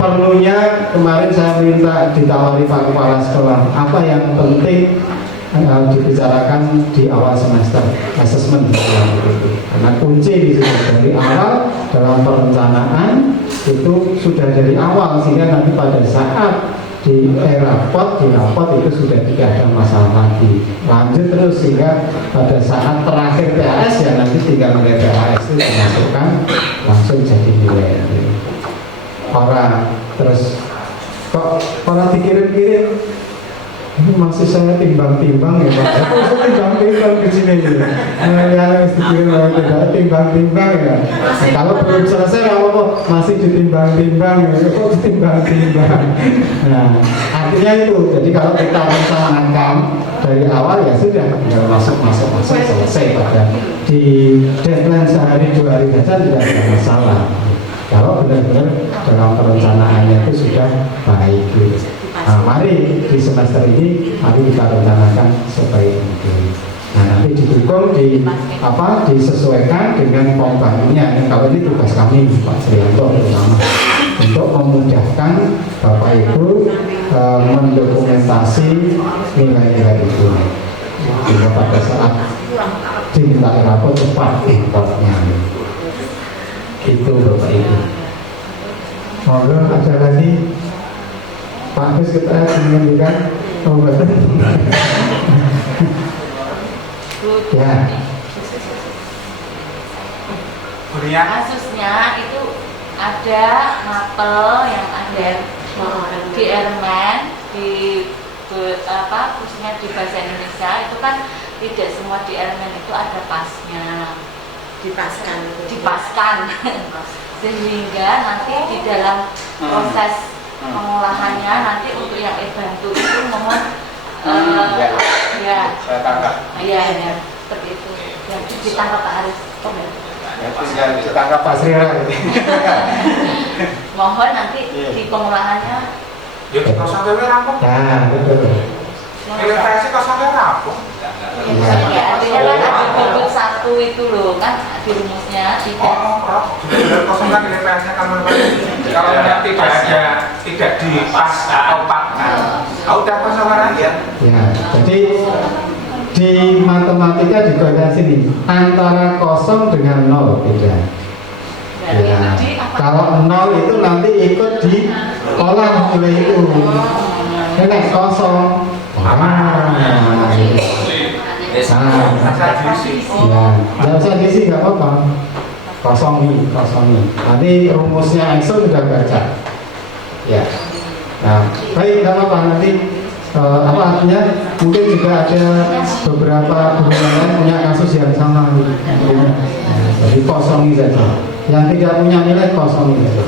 perlunya kemarin saya minta ditawari Pak Kepala Sekolah apa yang penting dibicarakan di awal semester asesmen karena kunci di situ dari awal dalam perencanaan itu sudah dari awal sehingga nanti pada saat di rapot itu sudah tidak ada masalah lagi, lanjut terus sehingga pada saat terakhir PAS ya nanti tinggal nilai PAS itu dimasukkan langsung jadi nilai. Orang terus kok orang dikirim-kirim ini masih saya timbang-timbang ya Pak. Saya timbang-timbang di sini ya. Yang dikirim tidak timbang-timbang ya. Kalau belum selesai apa masih ditimbang-timbang ya. Kok ditimbang-timbang. Nah, artinya itu. Jadi kalau kita rencanakan dari awal ya sudah tinggal masuk selesai pada di deadline sehari 2 hari saja tidak ada masalah. Kalau benar-benar dalam perencanaannya itu sudah baik gitu. Nah, mari di semester ini mari kita rencanakan sebaik mungkin. Nah, nanti didukung disesuaikan dengan pembangunnya. Dan kalau ini tugas kami Pak Srianto terutama untuk memudahkan Bapak Ibu mendokumentasi nilai-nilai itu. Sehingga pada saat diminta rapor cepat importnya. Itu Bapak Ibu. Monggo ada lagi. Pak Gus kita menunjukkan pengobatan. Ya. Kasusnya itu ada mapel yang ada di elemen di khususnya di bahasa Indonesia itu kan tidak semua di elemen itu ada pasnya, dipaskan sehingga nanti di dalam proses pengolahannya nanti untuk yang bantu itu mohon ya seperti itu yang ditangkap Pak Haris ditangkap Pak Sri. mohon nanti di pengolahannya ya kita sampai rampung. Nah, betul. Versi kok sampai rampung. ya artinya kan ada bentuk satu itu loh kan di rumusnya tidak kosongkan DPS-nya kalau tidak dipas atau pak, udah kosongkan aja. Ya, jadi di matematika juga ada sini antara kosong dengan nol beda. Ya, kalau nol itu nanti ikut diolah oleh itu. Ini kosong. Ya, nggak usah diisi, nggak apa-apa. Kosong nih. Nanti rumusnya Excel sudah baca. Ya. Nah, baik, nggak apa-apa. Nanti apa artinya? Mungkin juga ada beberapa guru lain punya kasus yang sama. Jadi kosongi saja. Yang tidak punya nilai kosongi saja.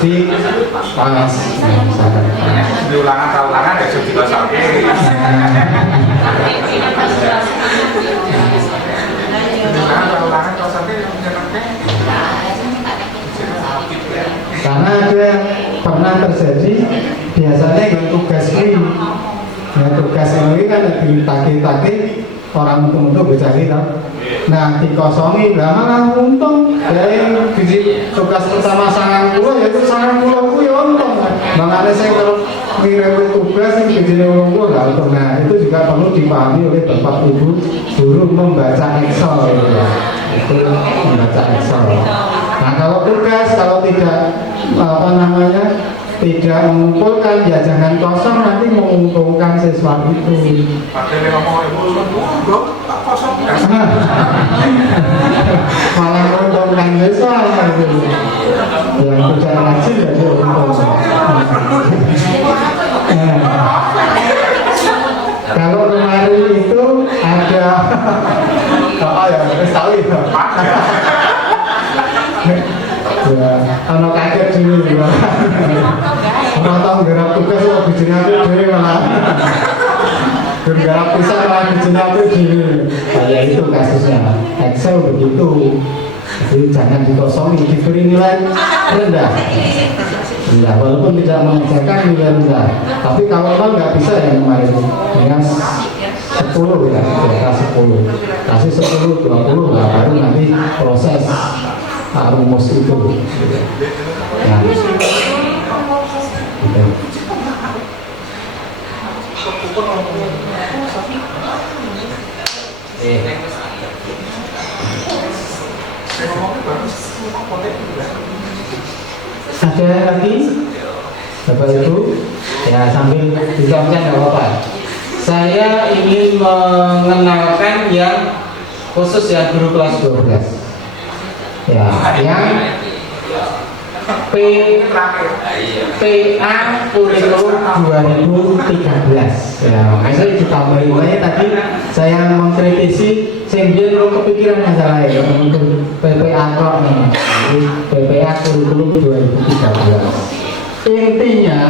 Di pas. Di ulangan ya juga sampai. Karena ada pernah terjadi biasanya yang tugas ini kan ditagih-tagih orang untuk bercari tau. Nah dikosongi malah untung dari tugas pertama sangat pulau yaitu sangat pulau ya untung. Makanya saya kalau ngirim tugas yang begini untung nggak untung. Nah itu juga perlu dipahami oleh Bapak Ibu guru membaca Excel ya. Itu membaca Excel. Nah kalau tugas kalau tidak tidak mengumpulkan ya jangan kosong, nanti mengumpulkan siswa itu. Malah mengumpulkan siswa gitu. Yang tidak ngaji ya diumpulkan. Kalau kemarin itu ada tahu ya. Ya, kalau kaget dulu ya. Mau tahu garap tugas ya bijinya itu diri malah. Garap pisah malah bijinya itu diri. Ya itu kasusnya. Excel begitu. Jadi jangan dikosongi, diberi nilai rendah. Rendah, walaupun tidak mengajarkan nilai rendah. Tapi kalau lo nggak bisa yang kemarin dengan 10 ya, kelas 10. Kasih 10, 20 lah, baru nanti proses rumus itu. Nah, gitu. Ada lagi Bapak Ibu? Ya sambil diucapkan nggak apa-apa. Saya ingin mengenalkan yang khusus yang guru kelas 12. Ya, yang PA kurikulum 2013. Ya, makanya ditambahin aja tadi saya mengkritisi sehingga lo kepikiran masalah ya untuk PPA kok nih. PPA kurikulum 2013. Intinya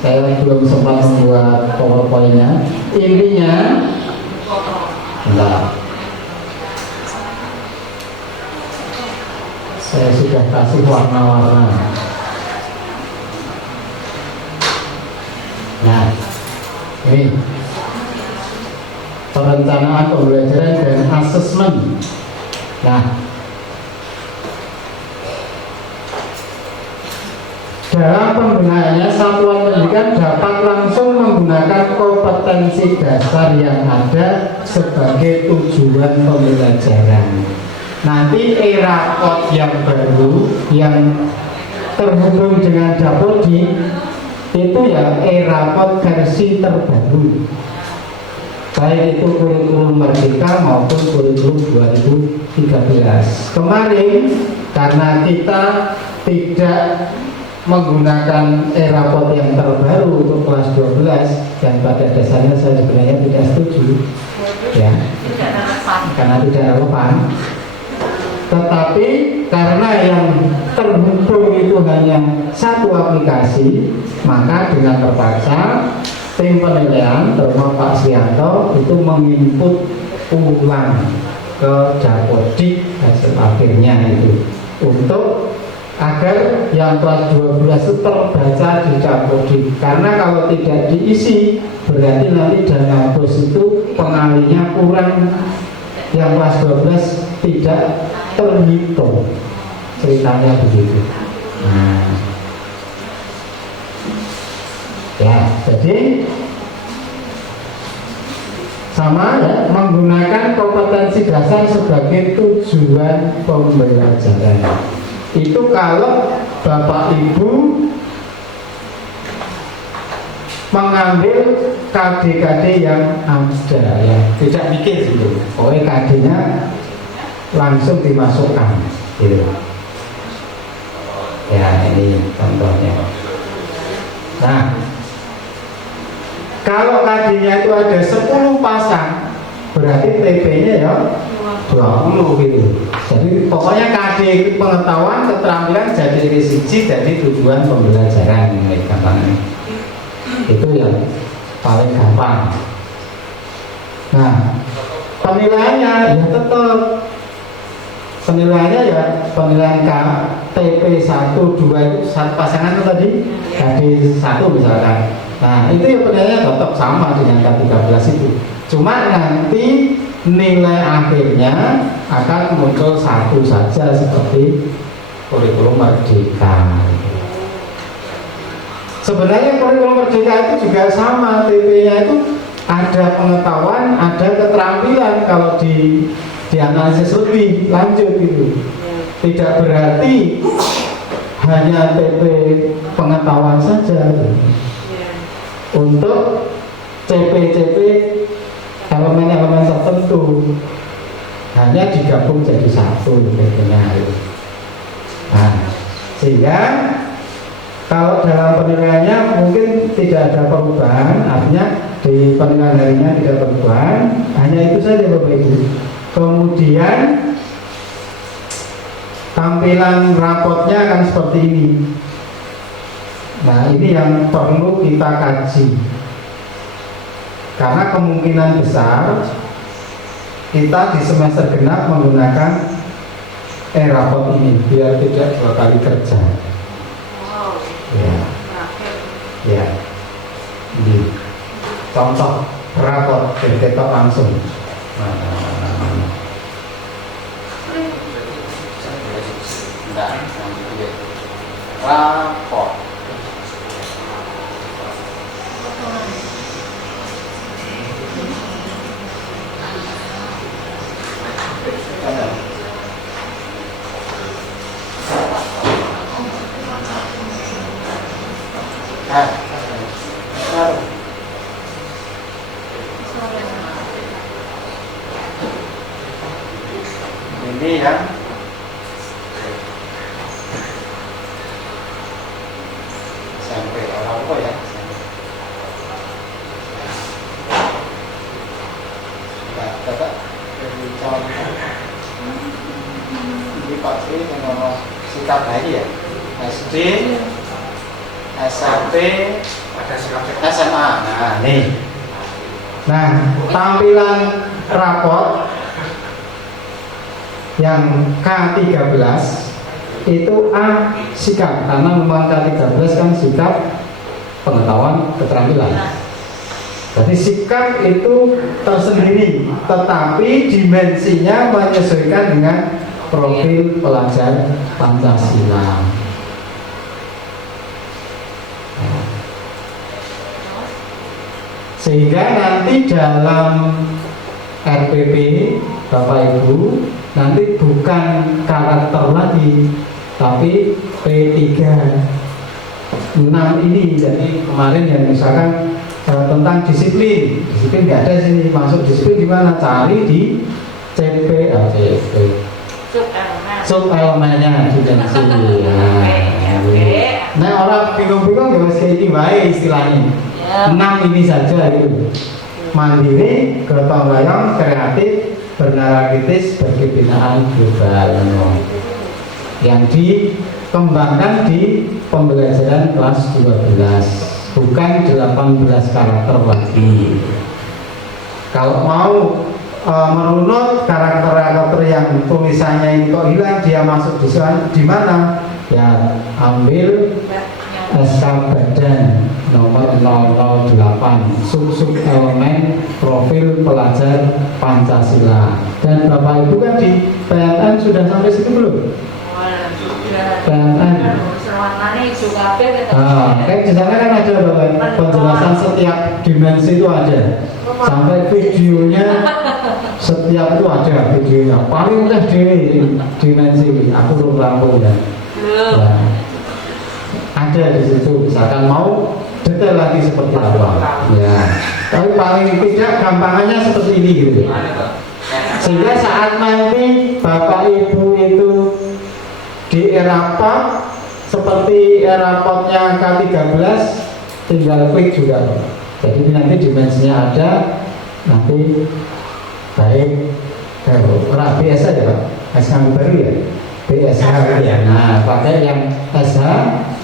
saya belum sempat membuat PowerPoint-nya. Intinya enggak. Saya sudah kasih warna-warna. Nah, ini perencanaan pembelajaran dan asesmen. Nah, dalam penggunaannya satuan pendidikan dapat langsung menggunakan kompetensi dasar yang ada sebagai tujuan pembelajaran. Nanti era kod yang baru yang terhubung dengan Dapodi itu ya era kod versi terbaru, baik itu kurikulum Merdeka maupun kurikulum 2013. Kemarin karena kita tidak menggunakan e-raport yang terbaru untuk kelas 12 yang pada dasarnya saya sebenarnya tidak setuju ya, karena tidak relevan. Tetapi karena yang terhubung itu hanya satu aplikasi, maka dengan terpaksa tim penilaian terutama Pak Srianto itu menginput ulang ke Dapodik hasil akhirnya itu untuk agar yang kelas 12 itu terbaca di Dapodik, karena kalau tidak diisi berarti nanti dana bos itu pengalinya kurang, yang kelas 12 tidak terhitung, ceritanya begitu. Nah, ya jadi sama ya, menggunakan kompetensi dasar sebagai tujuan pembelajaran. Itu kalau Bapak Ibu mengambil KD-KD yang ada ya, tidak mikir gitu. Pokoknya KD-nya langsung dimasukkan gitu. Ya ini contohnya. Nah, kalau KD-nya itu ada 10 pasang, berarti TP-nya ya 20 gitu. Jadi pokoknya KD pengetahuan keterampilan jadi risiko jadi tujuan pembelajaran ini gampangnya. Itu yang paling gampang. Nah, penilaiannya ya tetap penilaiannya ya penilaian KTP 1, 2 itu satu pasangan itu tadi KD 1 misalkan. Nah itu ya penilaiannya tetap sama dengan K13 itu. Cuma nanti nilai akhirnya akan muncul satu saja seperti kurikulum merdeka. Sebenarnya kurikulum merdeka itu juga sama, TP-nya itu ada pengetahuan, ada keterampilan kalau dianalisis lebih lanjut gitu. Tidak berarti hanya TP pengetahuan saja. Untuk CP-CP elemen-elemen tertentu hanya digabung jadi satu tentunya. Nah, sehingga kalau dalam penilaiannya mungkin tidak ada perubahan, artinya di penilaian harinya tidak perubahan, hanya itu saja Bapak Ibu. Kemudian tampilan raportnya akan seperti ini. Nah, ini yang perlu kita kaji. Karena kemungkinan besar kita di semester genap menggunakan e-raport ini biar tidak 2 kali kerja. Ya, ya. Ini contoh raport kita langsung. Raport. Ini yang sampai apa ya? Bapak dari contoh ini Pak Sri dengan sikap lagi ya, SD, SMP, SMA. Nah nih, nah tampilan raport yang K13 itu A sikap, karena memang K13 kan sikap pengetahuan keterampilan. Jadi sikap itu tersendiri, tetapi dimensinya menyesuaikan dengan profil pelajar Pancasila. Sehingga nanti dalam RPP Bapak Ibu nanti bukan karakter lagi, tapi P3 6 ini. Jadi kemarin yang misalkan tentang disiplin nggak ada sini, masuk disiplin di mana, cari di CP sub elemennya dimensi. Nah, Nah orang bingung-bingung ya wis iki wae istilahnya. Ya. 6 ini saja itu. Mandiri, gotong royong, kreatif, bernarasitis, berkebinaan global. Yang dikembangkan di pembelajaran kelas 12, bukan 18 karakter lagi. Kalau mau merunut karakter-karakter yang tulisannya ini kok hilang, dia masuk di mana? Ya ambil SK Badan nomor 008 sub elemen profil pelajar Pancasila. Dan Bapak Ibu kan di PNN sudah sampai situ belum? PNN. Kayak di sana kan ada Bapak, penjelasan setiap dimensi itu ada. Sampai videonya setiap itu ada videonya. Paling mudah di dimensi aku belum rampung ya. Nah, ada di situ. Misalkan mau detail lagi seperti apa, ya. Tapi paling tidak gampangannya seperti ini gitu. Sehingga saat nanti Bapak Ibu itu di rapot seperti rapotnya K13 tinggal klik juga. Jadi nanti dimensinya ada, nanti baik BS aja Pak, SH baru ya, BSH ya. Nah pakai yang SH,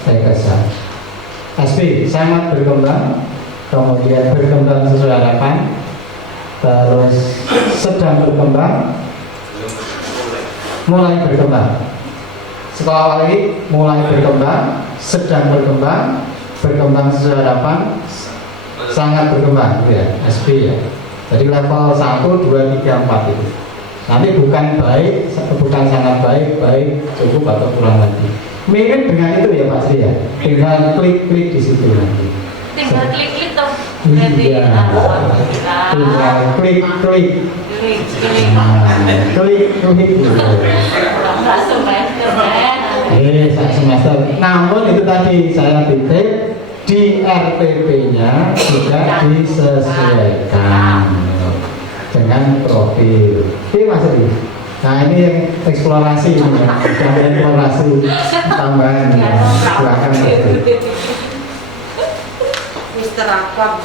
baik SH. SP sangat berkembang, kemudian berkembang sesuai harapan, terus sedang berkembang, mulai berkembang. Sekolah lagi mulai berkembang, sedang berkembang, berkembang sesuai harapan, sangat berkembang gitu ya, SP ya. Jadi level 1, 2, 3, 4 itu. Nanti bukan baik, bukan sangat baik, baik, cukup atau kurang lagi. Mirip dengan itu ya Pak Sri ya. Tinggal klik-klik di situ nanti. Tinggal klik-klik toh. Iya. Tinggal klik-klik. Klik-klik. Klik-klik. Semester. Namun itu tadi saya titip di RPP-nya juga disesuaikan dengan profil. Ini Mas Ri. Nah ini yang eksplorasi ini ya, dan eksplorasi tambahan ya. Silakan Mas Ri. Mister Akam.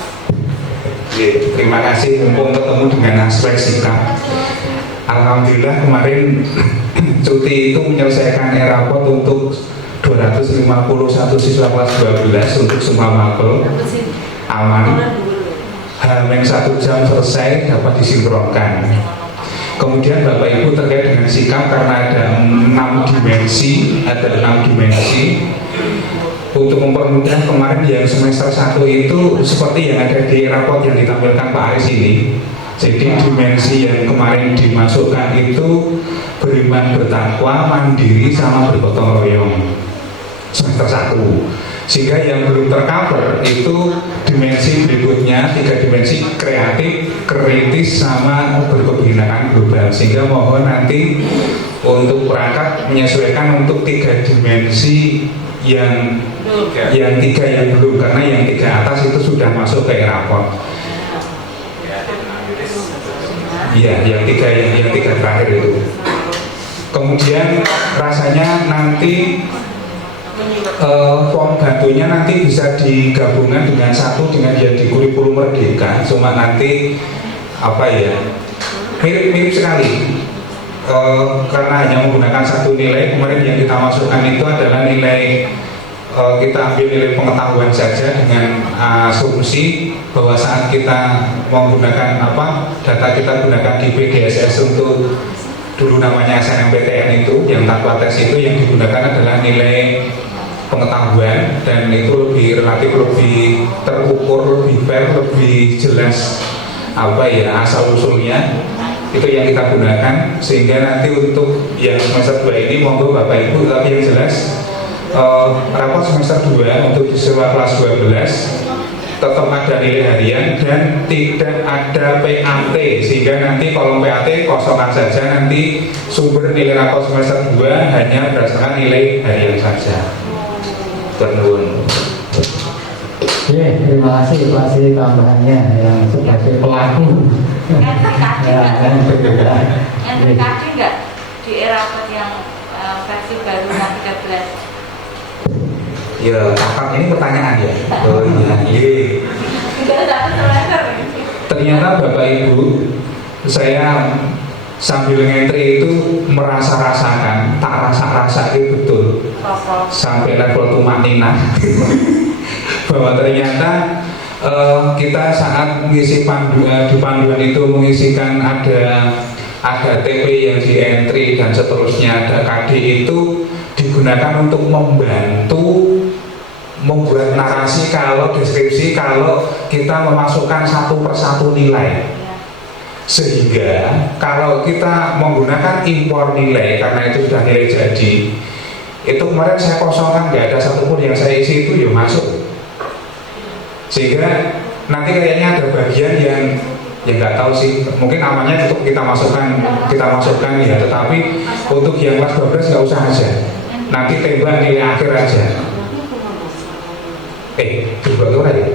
Terima kasih mumpung ketemu dengan aspek sikap. Alhamdulillah kemarin cuti itu menyelesaikan rapot untuk 251 siswa kelas 12 untuk semua mapel aman. Hamin 1 jam selesai dapat disinkronkan. Kemudian Bapak Ibu terkait dengan sikap karena ada 6 dimensi, untuk mempermudah kemarin yang semester 1 itu seperti yang ada di rapot yang ditampilkan Pak Aris ini. Jadi dimensi yang kemarin dimasukkan itu beriman, bertakwa, mandiri, sama bergotong royong semester 1. Sehingga yang belum tercover itu dimensi berikutnya, 3 dimensi kreatif, kritis, sama berkebinekaan global. Sehingga mohon nanti untuk perangkat menyesuaikan untuk 3 dimensi yang 3 yang belum, karena yang 3 atas itu sudah masuk ke rapot. Iya, yang tiga terakhir itu. Kemudian rasanya nanti form bantunya nanti bisa digabungkan dengan satu dengan yang di kurikulum Merdeka. Cuma nanti apa ya, mirip sekali. Karena hanya menggunakan satu nilai. Kemarin yang kita masukkan itu adalah nilai, kita ambil nilai pengetahuan saja dengan asumsi bahwa saat kita menggunakan data kita gunakan di PDSS untuk dulu namanya SNMPTN itu yang tanpa tes itu, yang digunakan adalah nilai pengetahuan, dan itu lebih relatif, lebih terukur, lebih fair, lebih jelas asal usulnya itu yang kita gunakan. Sehingga nanti untuk yang semester 2 ini monggo Bapak Ibu, tapi yang jelas rapot semester 2 untuk siswa kelas 12 tetap ada nilai harian dan tidak ada PAT, sehingga nanti kolom PAT kosongkan saja. Nanti sumber nilai rapot semester 2 hanya berdasarkan nilai harian saja. Ternuhun. Oke, terima kasih Pak Sri tambahannya yang sebagai pelaku. Yang terkait enggak di rapot yang versi baru 13? Ya, kakak ini pertanyaan ya. Oh iya, iya. Ternyata Bapak Ibu, saya sambil ngentri itu merasa-rasakan, tak rasa-rasa itu betul sampai level tumanina bahwa ternyata kita saat mengisi di panduan itu mengisikan ada TP yang di entry dan seterusnya, ada KD itu digunakan untuk membantu membuat narasi kalau deskripsi kalau kita memasukkan satu persatu nilai, sehingga kalau kita menggunakan impor nilai karena itu sudah nilai jadi, itu kemarin saya kosongkan, nggak ada satupun yang saya isi itu ya masuk, sehingga nanti kayaknya ada bagian yang nggak tahu sih, mungkin amannya untuk kita masukkan ya, tetapi untuk yang kelas 12 nggak usah aja, nanti tembak nilai akhir aja. Coba tuh aja.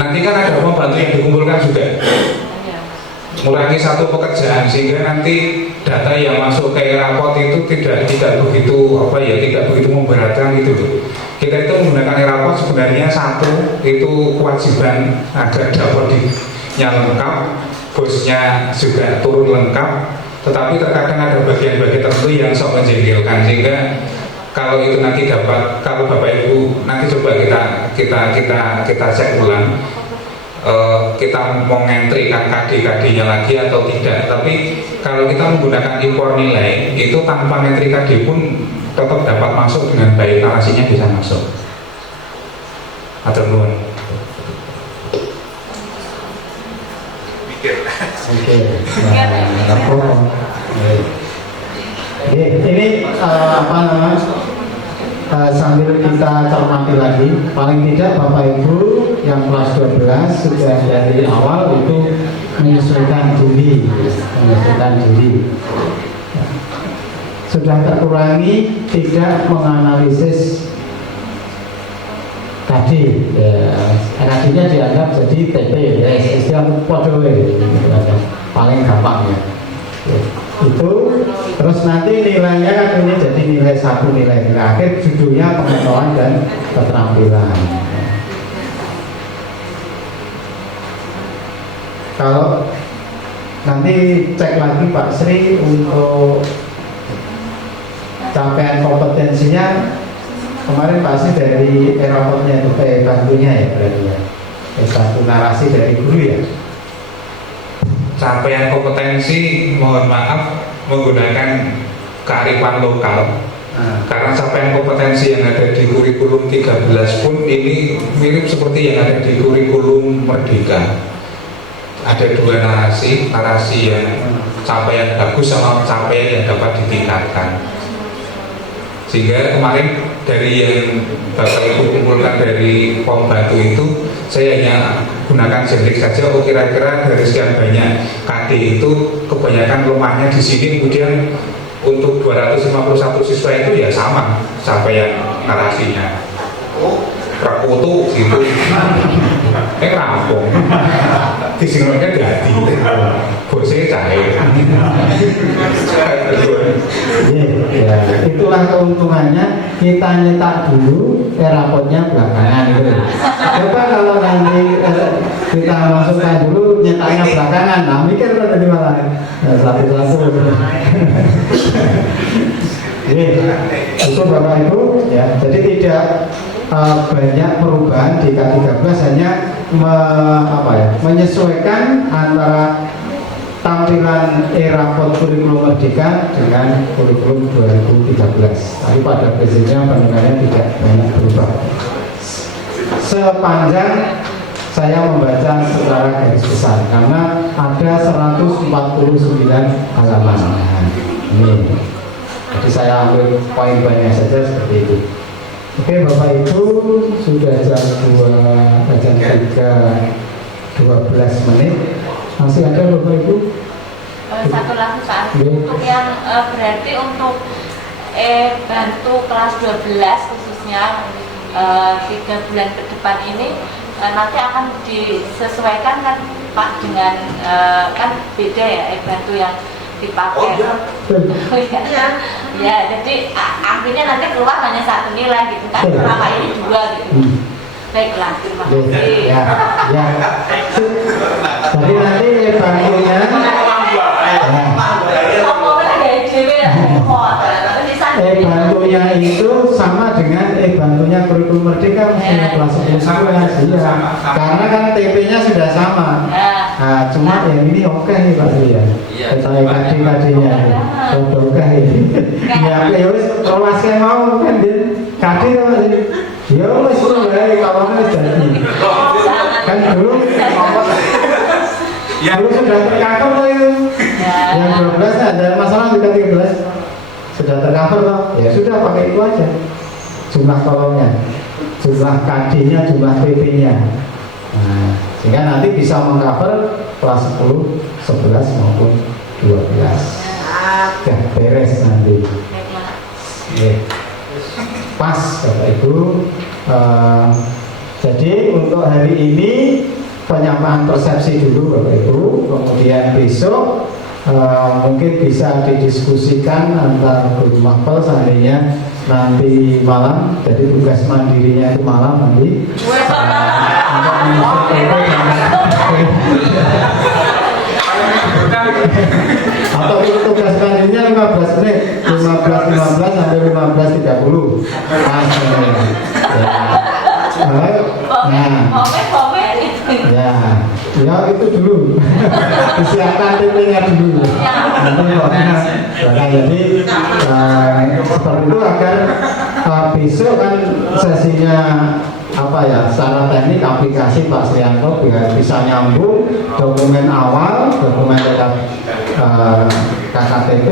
Nanti kan ada pembantu yang dikumpulkan juga, mengurangi satu pekerjaan, sehingga nanti data yang masuk ke rapot itu tidak begitu tidak begitu memberatkan gitu loh. Kita itu menggunakan rapot sebenarnya satu itu kewajiban agar dapornya lengkap, bosnya juga turun lengkap, tetapi terkadang ada bagian-bagian tertentu yang sok menjengkelkan, sehingga kalau itu nanti kalau Bapak Ibu nanti coba kita cek ulang, kita mau ngentrikan KD-nya lagi atau tidak. Tapi kalau kita menggunakan impor nilai itu tanpa ngentri KD pun tetap dapat masuk dengan baik, narasinya bisa masuk. Atur nuwun. Oke. Ini apa namanya? Sambil kita cermati lagi, paling tidak Bapak Ibu yang kelas 12 sudah dari awal itu menyesuaikan diri, sudah terkurangi tidak menganalisis tadi, KD-nya dianggap jadi TP, istilah podo, paling gampang ya. Itu terus nanti nilainya kan ini jadi nilai satu, nilai akhir, judulnya pengetahuan dan keterampilan. Kalau nanti cek lagi Pak Sri untuk capaian kompetensinya, kemarin Pak Sri dari rapotnya itu bantunya ya berarti ya, satu narasi dari guru ya. Capaian kompetensi, mohon maaf menggunakan kearifan lokal, karena capaian kompetensi yang ada di kurikulum 13 pun ini mirip seperti yang ada di kurikulum Merdeka. Ada dua narasi yang capaian bagus sama capaian yang dapat ditingkatkan. Sehingga kemarin dari yang Bapak Ibu kumpulkan dari pembantu itu, saya hanya gunakan generik saja. Kira-kira dari sekian banyak KD itu kebanyakan lemahnya di sini. Kemudian untuk 251 siswa itu ya sama capaian narasinya. Rakutu gitu, rampung, disinggungnya jadi, bosnya cair. Ya, itulah keuntungannya kita nyetak dulu, rapotnya belakangan gitu. Coba kalau nanti kita masukkan dulu, nyetaknya belakangan, nah mikir kan tadi malah satu-satu. Itu Bapak Ibu ya, jadi tidak banyak perubahan di K13, hanya menyesuaikan antara tampilan rapot kurikulum Merdeka dengan kurikulum 2013. Tapi pada prinsipnya pendengarnya tidak banyak berubah. Sepanjang saya membaca secara garis besar, karena ada 149 halaman. Ini, jadi saya ambil poin-poinnya saja seperti itu. Oke Bapak Ibu, sudah jam 3:12 masih ada Bapak Ibu? Satu lagi Pak, untuk yang berarti untuk bantu kelas 12 khususnya 3 bulan ke depan ini nanti akan disesuaikan kan Pak dengan kan beda ya bantu yang dipakai. Ya, jadi akhirnya nanti keluar hanya satu nilai gitu kan, selama ini 2 gitu. Baiklah, terima kasih. Ya. Jadi nanti bantunya bantunya itu sama dengan bantunya kurikulum merdeka kelas 10 ya. Karena kan TP-nya sudah sama. Nah, cuma yang ini oke nih Pak ya. Kita KD-nya. Oke ini. Ya, ya wis kelasnya mau kan dia KD kan. Ya wis kalau wis jadi. Kan dulu sudah tercover loh itu. Yang 12 ada masalah juga 13 sudah tercover loh. Ya sudah pakai itu aja. Jumlah kolomnya, jumlah KD-nya, jumlah PP-nya. Nah, sehingga nanti bisa mengcover kelas 10, 11 maupun 12. Ya, beres nanti. Pas Bapak Ibu. Jadi untuk hari ini penyamaan persepsi dulu Bapak Ibu, kemudian besok mungkin bisa didiskusikan antar guru mapel seandainya nanti malam, jadi tugas mandirinya itu malam nanti atau tugas mandirinya 15 menit 15 sampai 15.30 ya itu dulu disiapkan TP-nya dulu jadi seperti itu agar besok kan sesinya secara teknik aplikasi Pak Srianto biar bisa nyambung dokumen awal, dokumen KKTP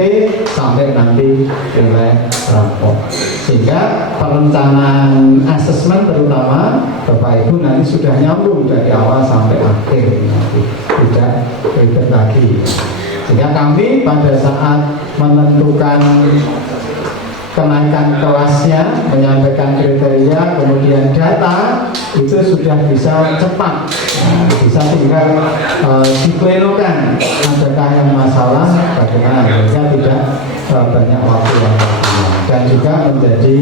sampai nanti nilai rapor, sehingga perencanaan asesmen terutama Bapak Ibu nanti sudah nyambung dari awal sampai akhir, nanti tidak ribet lagi, sehingga kami pada saat menentukan kenaikan kelasnya, menyampaikan kriteria, kemudian data itu sudah bisa cepat, bisa tinggal diplenokan adakah yang masalah, bagaimana, sehingga tidak banyak waktu yang terbuang, dan juga menjadi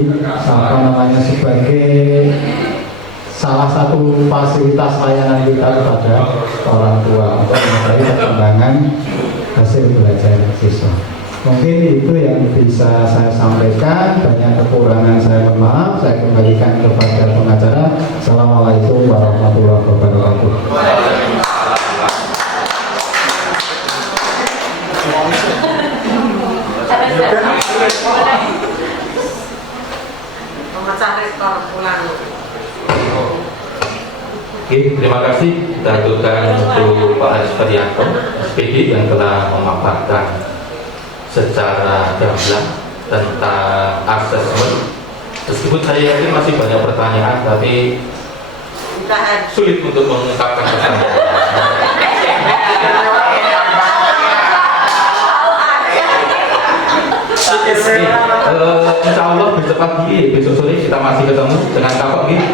sebagai salah satu fasilitas layanan kita kepada orang tua untuk mengetahui perkembangan hasil belajar siswa. Mungkin itu yang bisa saya sampaikan. Banyak kekurangan saya mohon maaf. Saya kembalikan kepada pengacara. Assalamualaikum warahmatullahi wabarakatuh. Oke, terima kasih. Kita aturkan untuk Pak Haji Sprianto, SPD, yang telah memaparkan secara gamblang tentang asesmen. Meskipun saya yakin masih banyak pertanyaan, tapi sulit untuk mengungkapkan pertanyaan. Insya Allah besok pagi, besok sore kita masih ketemu dengan kakak gitu.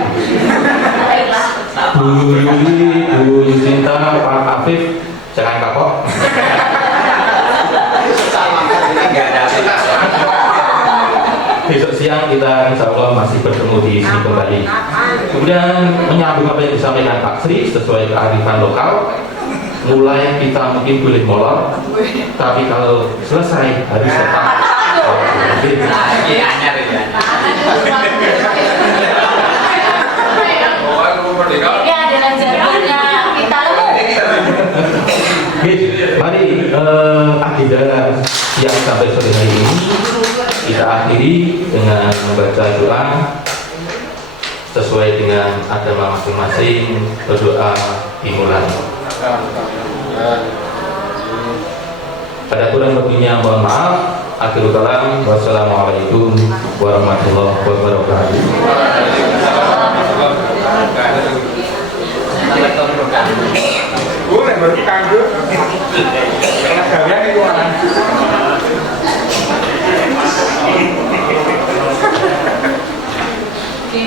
Bu Yuli, Bu Yusinta, Pak Afif, jangan kakak. Besok siang kita insya Allah masih bertemu di sini kembali. Kemudian menyambung apa yang disampaikan Pak Sri sesuai kearifan lokal. Mulai kita mungkin boleh molor, tapi kalau selesai harus tetap. Ini adalah jalurnya kita loh. Mari agenda yang sampai sore hari ini kita akhiri dengan membaca doa sesuai dengan agama masing-masing. Berdoa dimulai. Pada kurang lebihnya mohon maaf. Akhirul kalam, wassalamualaikum warahmatullahi wabarakatuh. Boleh berkanggu. Kalian itu orang. Oke.